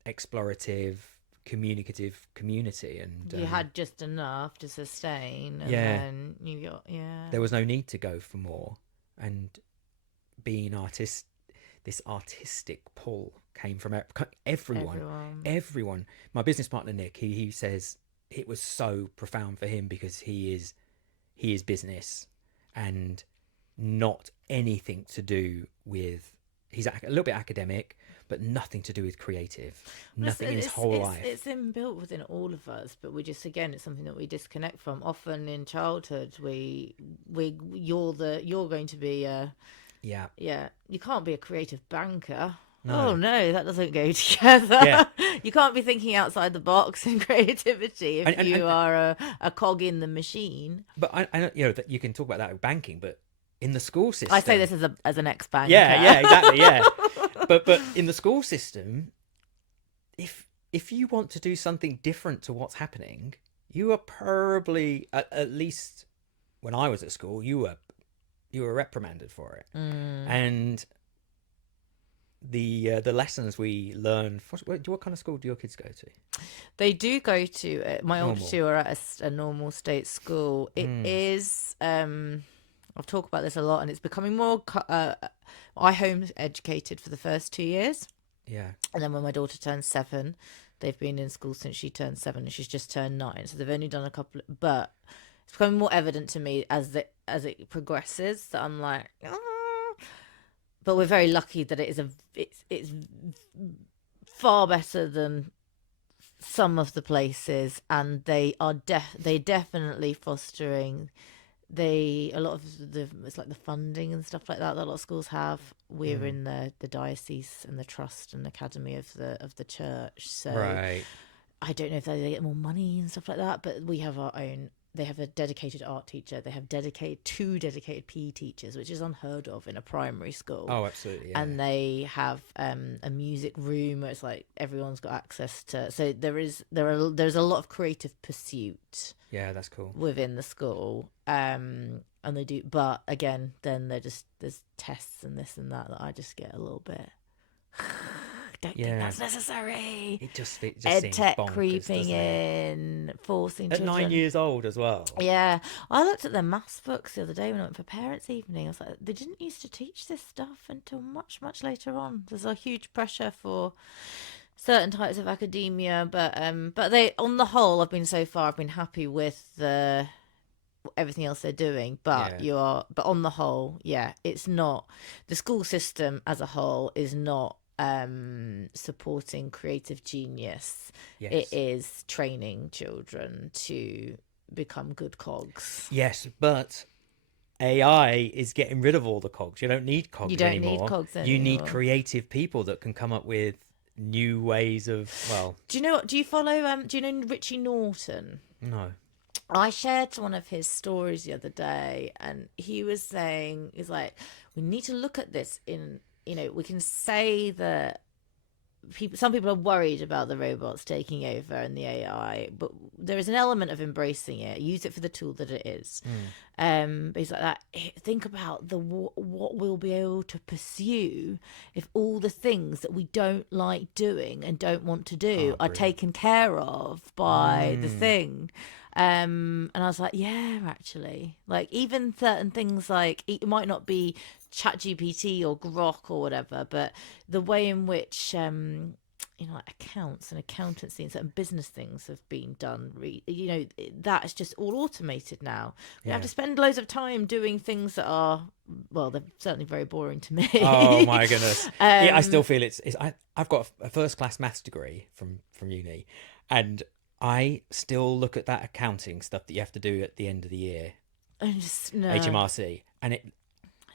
explorative, communicative community, and you had just enough to sustain, and then you got there was no need to go for more. And being this artistic pull came from everyone. My business partner Nick, he says it was so profound for him because he is business and not anything to do with. He's a little bit academic, but nothing to do with creative. Nothing in his whole life. It's inbuilt within all of us, but we just, again, it's something that we disconnect from. Often in childhood, you're going to be you can't be a creative banker. No. Oh no, that doesn't go together. Yeah. You can't be thinking outside the box in creativity if you are a cog in the machine. But I know that you can talk about that with banking, but in the school system, I say this as an ex-banker. Yeah, exactly, yeah. But in the school system, if you want to do something different to what's happening, you are probably, at least when I was at school, you were reprimanded for it. And the lessons we learned. What kind of school do your kids go to? They do go to my older two are at a normal state school. It is. I've talked about this a lot, and it's becoming more. I home educated for the first 2 years. Yeah. And then when my daughter turned 7, they've been in school since she turned 7, and she's just turned 9. So they've only done a couple. But it's becoming more evident to me as it progresses that I'm like, but we're very lucky that it's far better than some of the places, and they definitely fostering. A lot of it's like the funding and stuff like that a lot of schools have. We're in the diocese and the trust and academy of the church, so right. I don't know if they get more money and stuff like that, but we have our own. They have a dedicated art teacher. They have two dedicated PE teachers, which is unheard of in a primary school. Oh, absolutely. Yeah. And they have a music room where it's like everyone's got access to. So there's a lot of creative pursuit. Yeah, that's cool. Within the school, and they do. But again, then there's tests and this and that I just get a little bit. Don't think that's necessary. It just ed tech bonkers, creeping in, forcing at children. 9 years old as well. Yeah, I looked at their maths books the other day when I went for parents' evening. I was like, they didn't used to teach this stuff until much, much later on. There's a huge pressure for certain types of academia, but they, on the whole, I've been happy with everything else they're doing. But but on the whole, it's not, the school system as a whole is not supporting creative genius. Yes. It is training children to become good cogs. Yes, but AI is getting rid of all the cogs. You don't need cogs anymore. You don't need cogs anymore. You need creative people that can come up with new ways of, do you follow do you know Richie Norton? No. I shared one of his stories the other day, and he was saying, he's like, we need to look at this in, we can say that some people are worried about the robots taking over and the AI, but there is an element of embracing it, use it for the tool that it is. But he's like that. Think about what we'll be able to pursue if all the things that we don't like doing and don't want to do are taken care of by the thing. And I was like, yeah, actually, like even certain things, like it might not be ChatGPT or Grok or whatever, but the way in which like accounts and accountancy and certain business things have been done. That's just all automated now. We have to spend loads of time doing things that are, well, they're certainly very boring to me. Oh my goodness. I still feel I've got a first class maths degree from uni, and I still look at that accounting stuff that you have to do at the end of the year, And just no. HMRC, and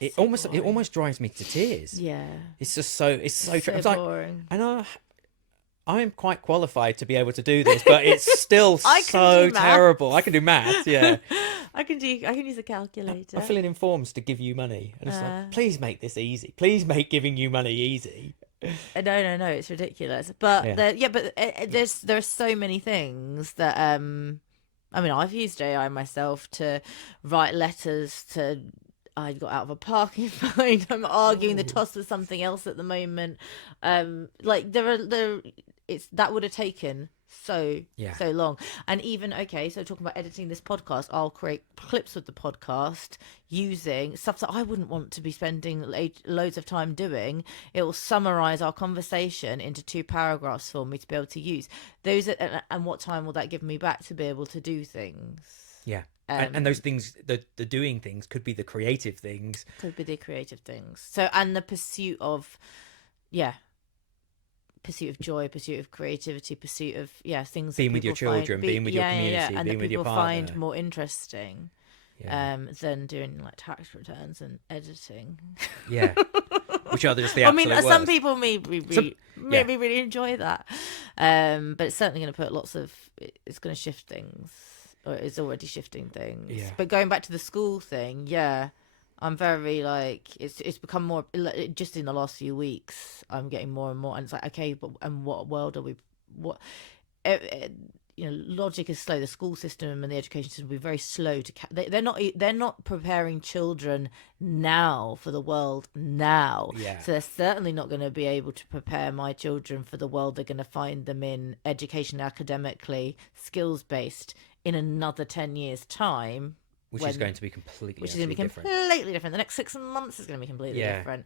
it boring. almost drives me to tears. Yeah. It's just so it's boring. And I'm quite qualified to be able to do this, but it's still so terrible. I can do maths, yeah. I can use a calculator. I'm filling in forms to give you money, and it's like, please make this easy. Please make giving you money easy. No, it's ridiculous. But there are so many things that I mean, I've used AI myself to write letters to. I got out of a parking fine. I'm arguing the toss with something else at the moment. That would have taken so long. And even so talking about editing this podcast, I'll create clips of the podcast using stuff that I wouldn't want to be spending loads of time doing. It will summarize our conversation into 2 paragraphs for me to be able to use those. And what time will that give me back to be able to do things? Yeah. And those things, the doing things could be the creative things. So, and the pursuit of joy, pursuit of creativity, pursuit of things being with your children, being with your community, and being with your partner, partner. find more interesting than doing like tax returns and editing. Yeah. Which are just the absolute worst. Some people maybe really enjoy that, but it's certainly going to put it's going to shift things, or it's already shifting things. Yeah. But going back to the school thing, I'm very it's become more just in the last few weeks. I'm getting more and more, and it's like, okay, but and what world are we? What logic is slow. The school system and the education system will be very slow to. They're not preparing children now for the world now. Yeah. So they're certainly not going to be able to prepare my children for the world they're going to find them in, education, academically, skills based, in another 10 years' time. Which is going to be completely different. The next 6 months is going to be completely different.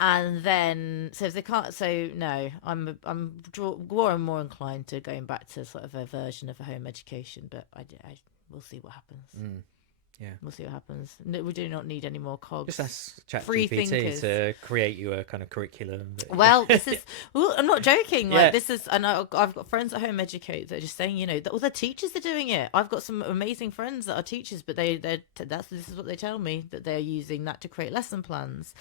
And then, so if they can't, I'm more and more inclined to going back to sort of a version of a home education, but we'll see what happens. Yeah, we'll see what happens. No, we do not need any more cogs. Just ask free ChatGPT thinkers to create you a kind of curriculum. Well, this is. I'm not joking. Like this is, and I've got friends at home educate that are just saying, that all the teachers are doing it. I've got some amazing friends that are teachers, but this is what they tell me, that they're using that to create lesson plans.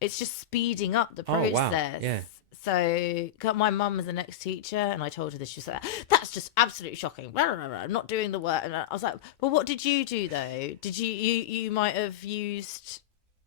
It's just speeding up the process. Oh, wow. Yeah. So my mum was an ex-teacher, and I told her this. She was like, "That's just absolutely shocking. I'm not doing the work." And I was like, "Well, what did you do though? Did you might have used?"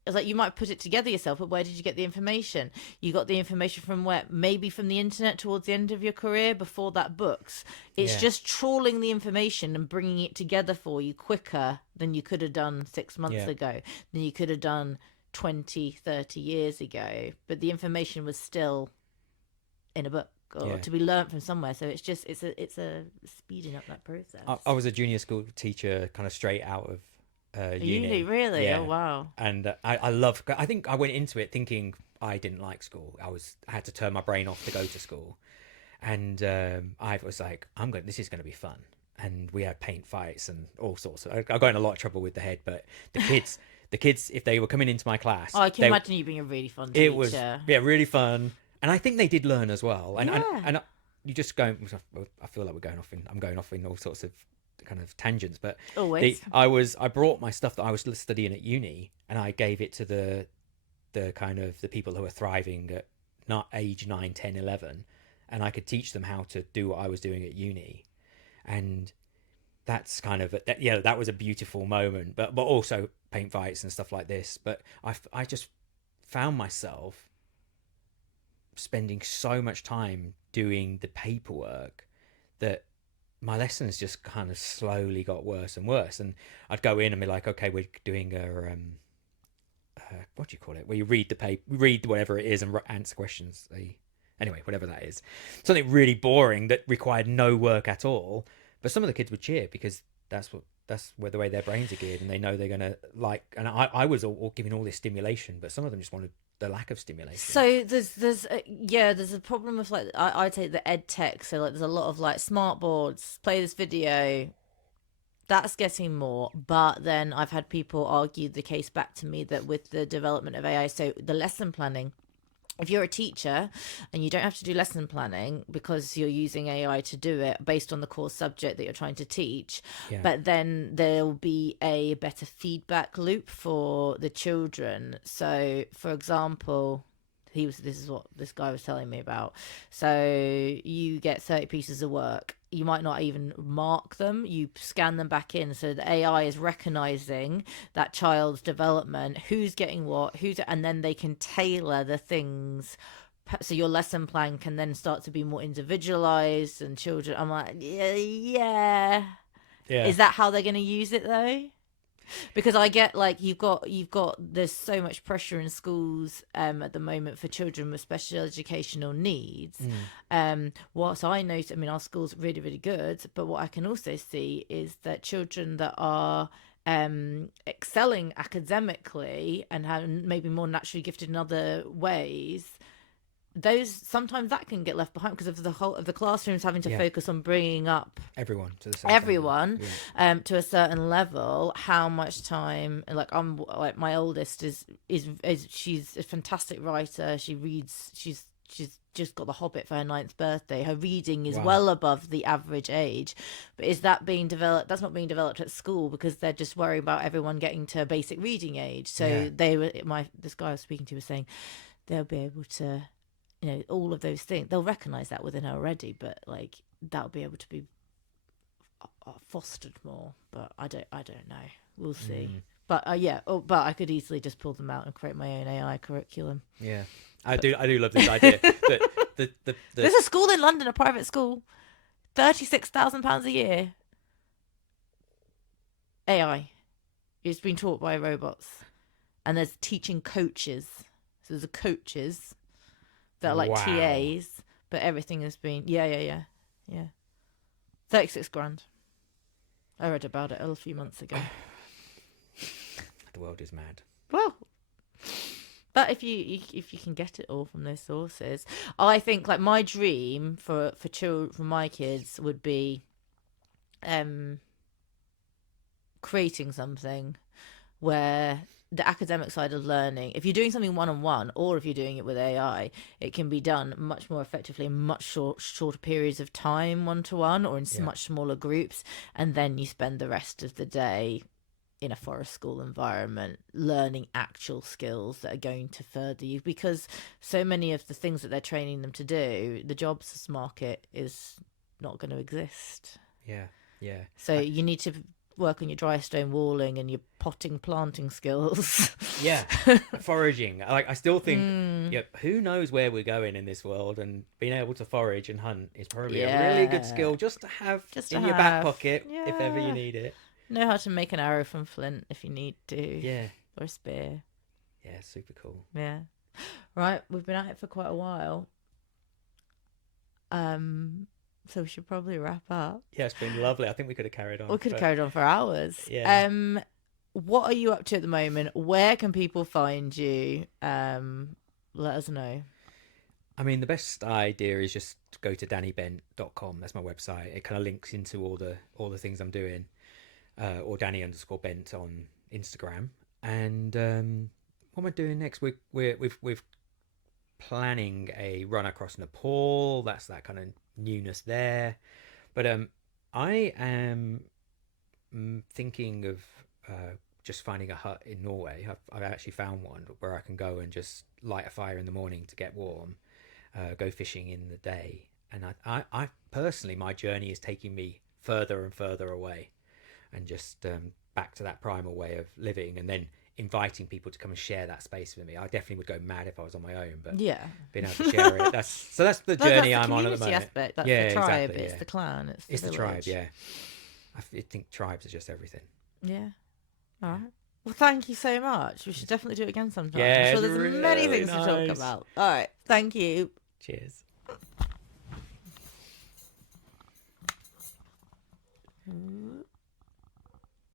I was like, "You might put it together yourself, but where did you get the information? You got the information from where? Maybe from the internet towards the end of your career, before that books. It's just trawling the information and bringing it together for you quicker than you could have done 6 months ago, than you could have done 20, 30 years ago. But the information was still in a book or to be learnt from somewhere. So it's a speeding up that process." I was a junior school teacher, kind of straight out of uni. Really? Yeah. Oh wow. And I think I went into it thinking I didn't like school. I had to turn my brain off to go to school, and I was like, this is going to be fun. And we had paint fights and all sorts of. I got in a lot of trouble with the head, but the kids, if they were coming into my class, I can imagine you being a really fun teacher. It was really fun. And I think they did learn as well. And you just go. I feel like I'm going off in all sorts of kind of tangents. But always, I brought my stuff that I was studying at uni, and I gave it to the kind of the people who are thriving at not age 9, 10, 11, and I could teach them how to do what I was doing at uni, and that's kind of that was a beautiful moment. But also paint fights and stuff like this. But I just found myself spending so much time doing the paperwork that my lessons just kind of slowly got worse and worse. And I'd go in and be like, okay, we're doing a what do you call it, where you read whatever it is and answer questions. Anyway, whatever that is, something really boring that required no work at all. But some of the kids would cheer because that's what that's where the way their brains are geared, and they know they're gonna like. And I was all giving all this stimulation, but some of them just wanted the lack of stimulation. So there's a problem with like I'd say the ed tech. So like there's a lot of like smart boards, play this video. That's getting more, but then I've had people argue the case back to me that with the development of AI, so the lesson planning, if you're a teacher and you don't have to do lesson planning because you're using AI to do it based on the core subject that you're trying to teach, Yeah. but then there'll be a better feedback loop for the children. So, for example, this is what this guy was telling me about. So you get 30 pieces of work. You might not even mark them. You scan them back in. So the AI is recognizing that child's development, who's getting what, and then they can tailor the things. So your lesson plan can then start to be more individualized, and children, I'm like, yeah. Is that how they're going to use it though? Because I get like you've got there's so much pressure in schools at the moment for children with special educational needs. What I notice, I mean, our school's really, really good, but what I can also see is that children that are excelling academically and have maybe more naturally gifted in other ways, those sometimes that can get left behind because of the whole of the classrooms having to focus on bringing up everyone to the to a certain level. How much time? Like my oldest is she's a fantastic writer. She reads. She's just got The Hobbit for her 9th birthday. Her reading is well above the average age. But is that being developed? That's not being developed at school because they're just worried about everyone getting to basic reading age. So this guy I was speaking to was saying they'll be able to, all of those things, they'll recognize that within her already, but like that'll be able to be fostered more. But I don't know. We'll see. But but I could easily just pull them out and create my own AI curriculum. Yeah, I do love this idea. There's a school in London, a private school, £36,000 a year. AI, it's been taught by robots, and there's teaching coaches. So there's coaches that are like TAs, but everything has been 36 grand. I read about it a few months ago. The world is mad. Well, but if you can get it all from those sources, I think like my dream for my kids would be creating something where the academic side of learning, if you're doing something one-on-one or if you're doing it with AI, it can be done much more effectively in much shorter periods of time, one-to-one, or in much smaller groups, and then you spend the rest of the day in a forest school environment learning actual skills that are going to further you, because so many of the things that they're training them to do, the jobs market is not going to exist. So you need to work on your dry stone walling and your planting skills. Foraging. I still think who knows where we're going in this world, and being able to forage and hunt is probably a really good skill just to have in your back pocket if ever you need it. Know how to make an arrow from flint if you need to. Or a spear. Super cool. Right, we've been at it for quite a while. So we should probably wrap up. It's been lovely. I think we could have carried on. We could have carried on for hours. What are you up to at the moment? Where can people find you? Let us know. I mean, the best idea is just to go to dannybent.com. That's my website. It kind of links into all the things I'm doing. Or Danny_Bent on Instagram. And what am I doing next? We're planning a run across Nepal. That's that kind of newness there. But I am thinking of just finding a hut in Norway. I've actually found one where I can go and just light a fire in the morning to get warm, go fishing in the day. And I personally, my journey is taking me further and further away, and just back to that primal way of living, and then inviting people to come and share that space with me. I definitely would go mad if I was on my own, but being able to share it, that's the journey I'm on at the moment. Aspect. That's the tribe, it's the clan, it's the tribe. I think tribes are just everything. All right, well, thank you so much. We should definitely do it again sometime. I'm sure there's really many things to talk about. All right, thank you. Cheers.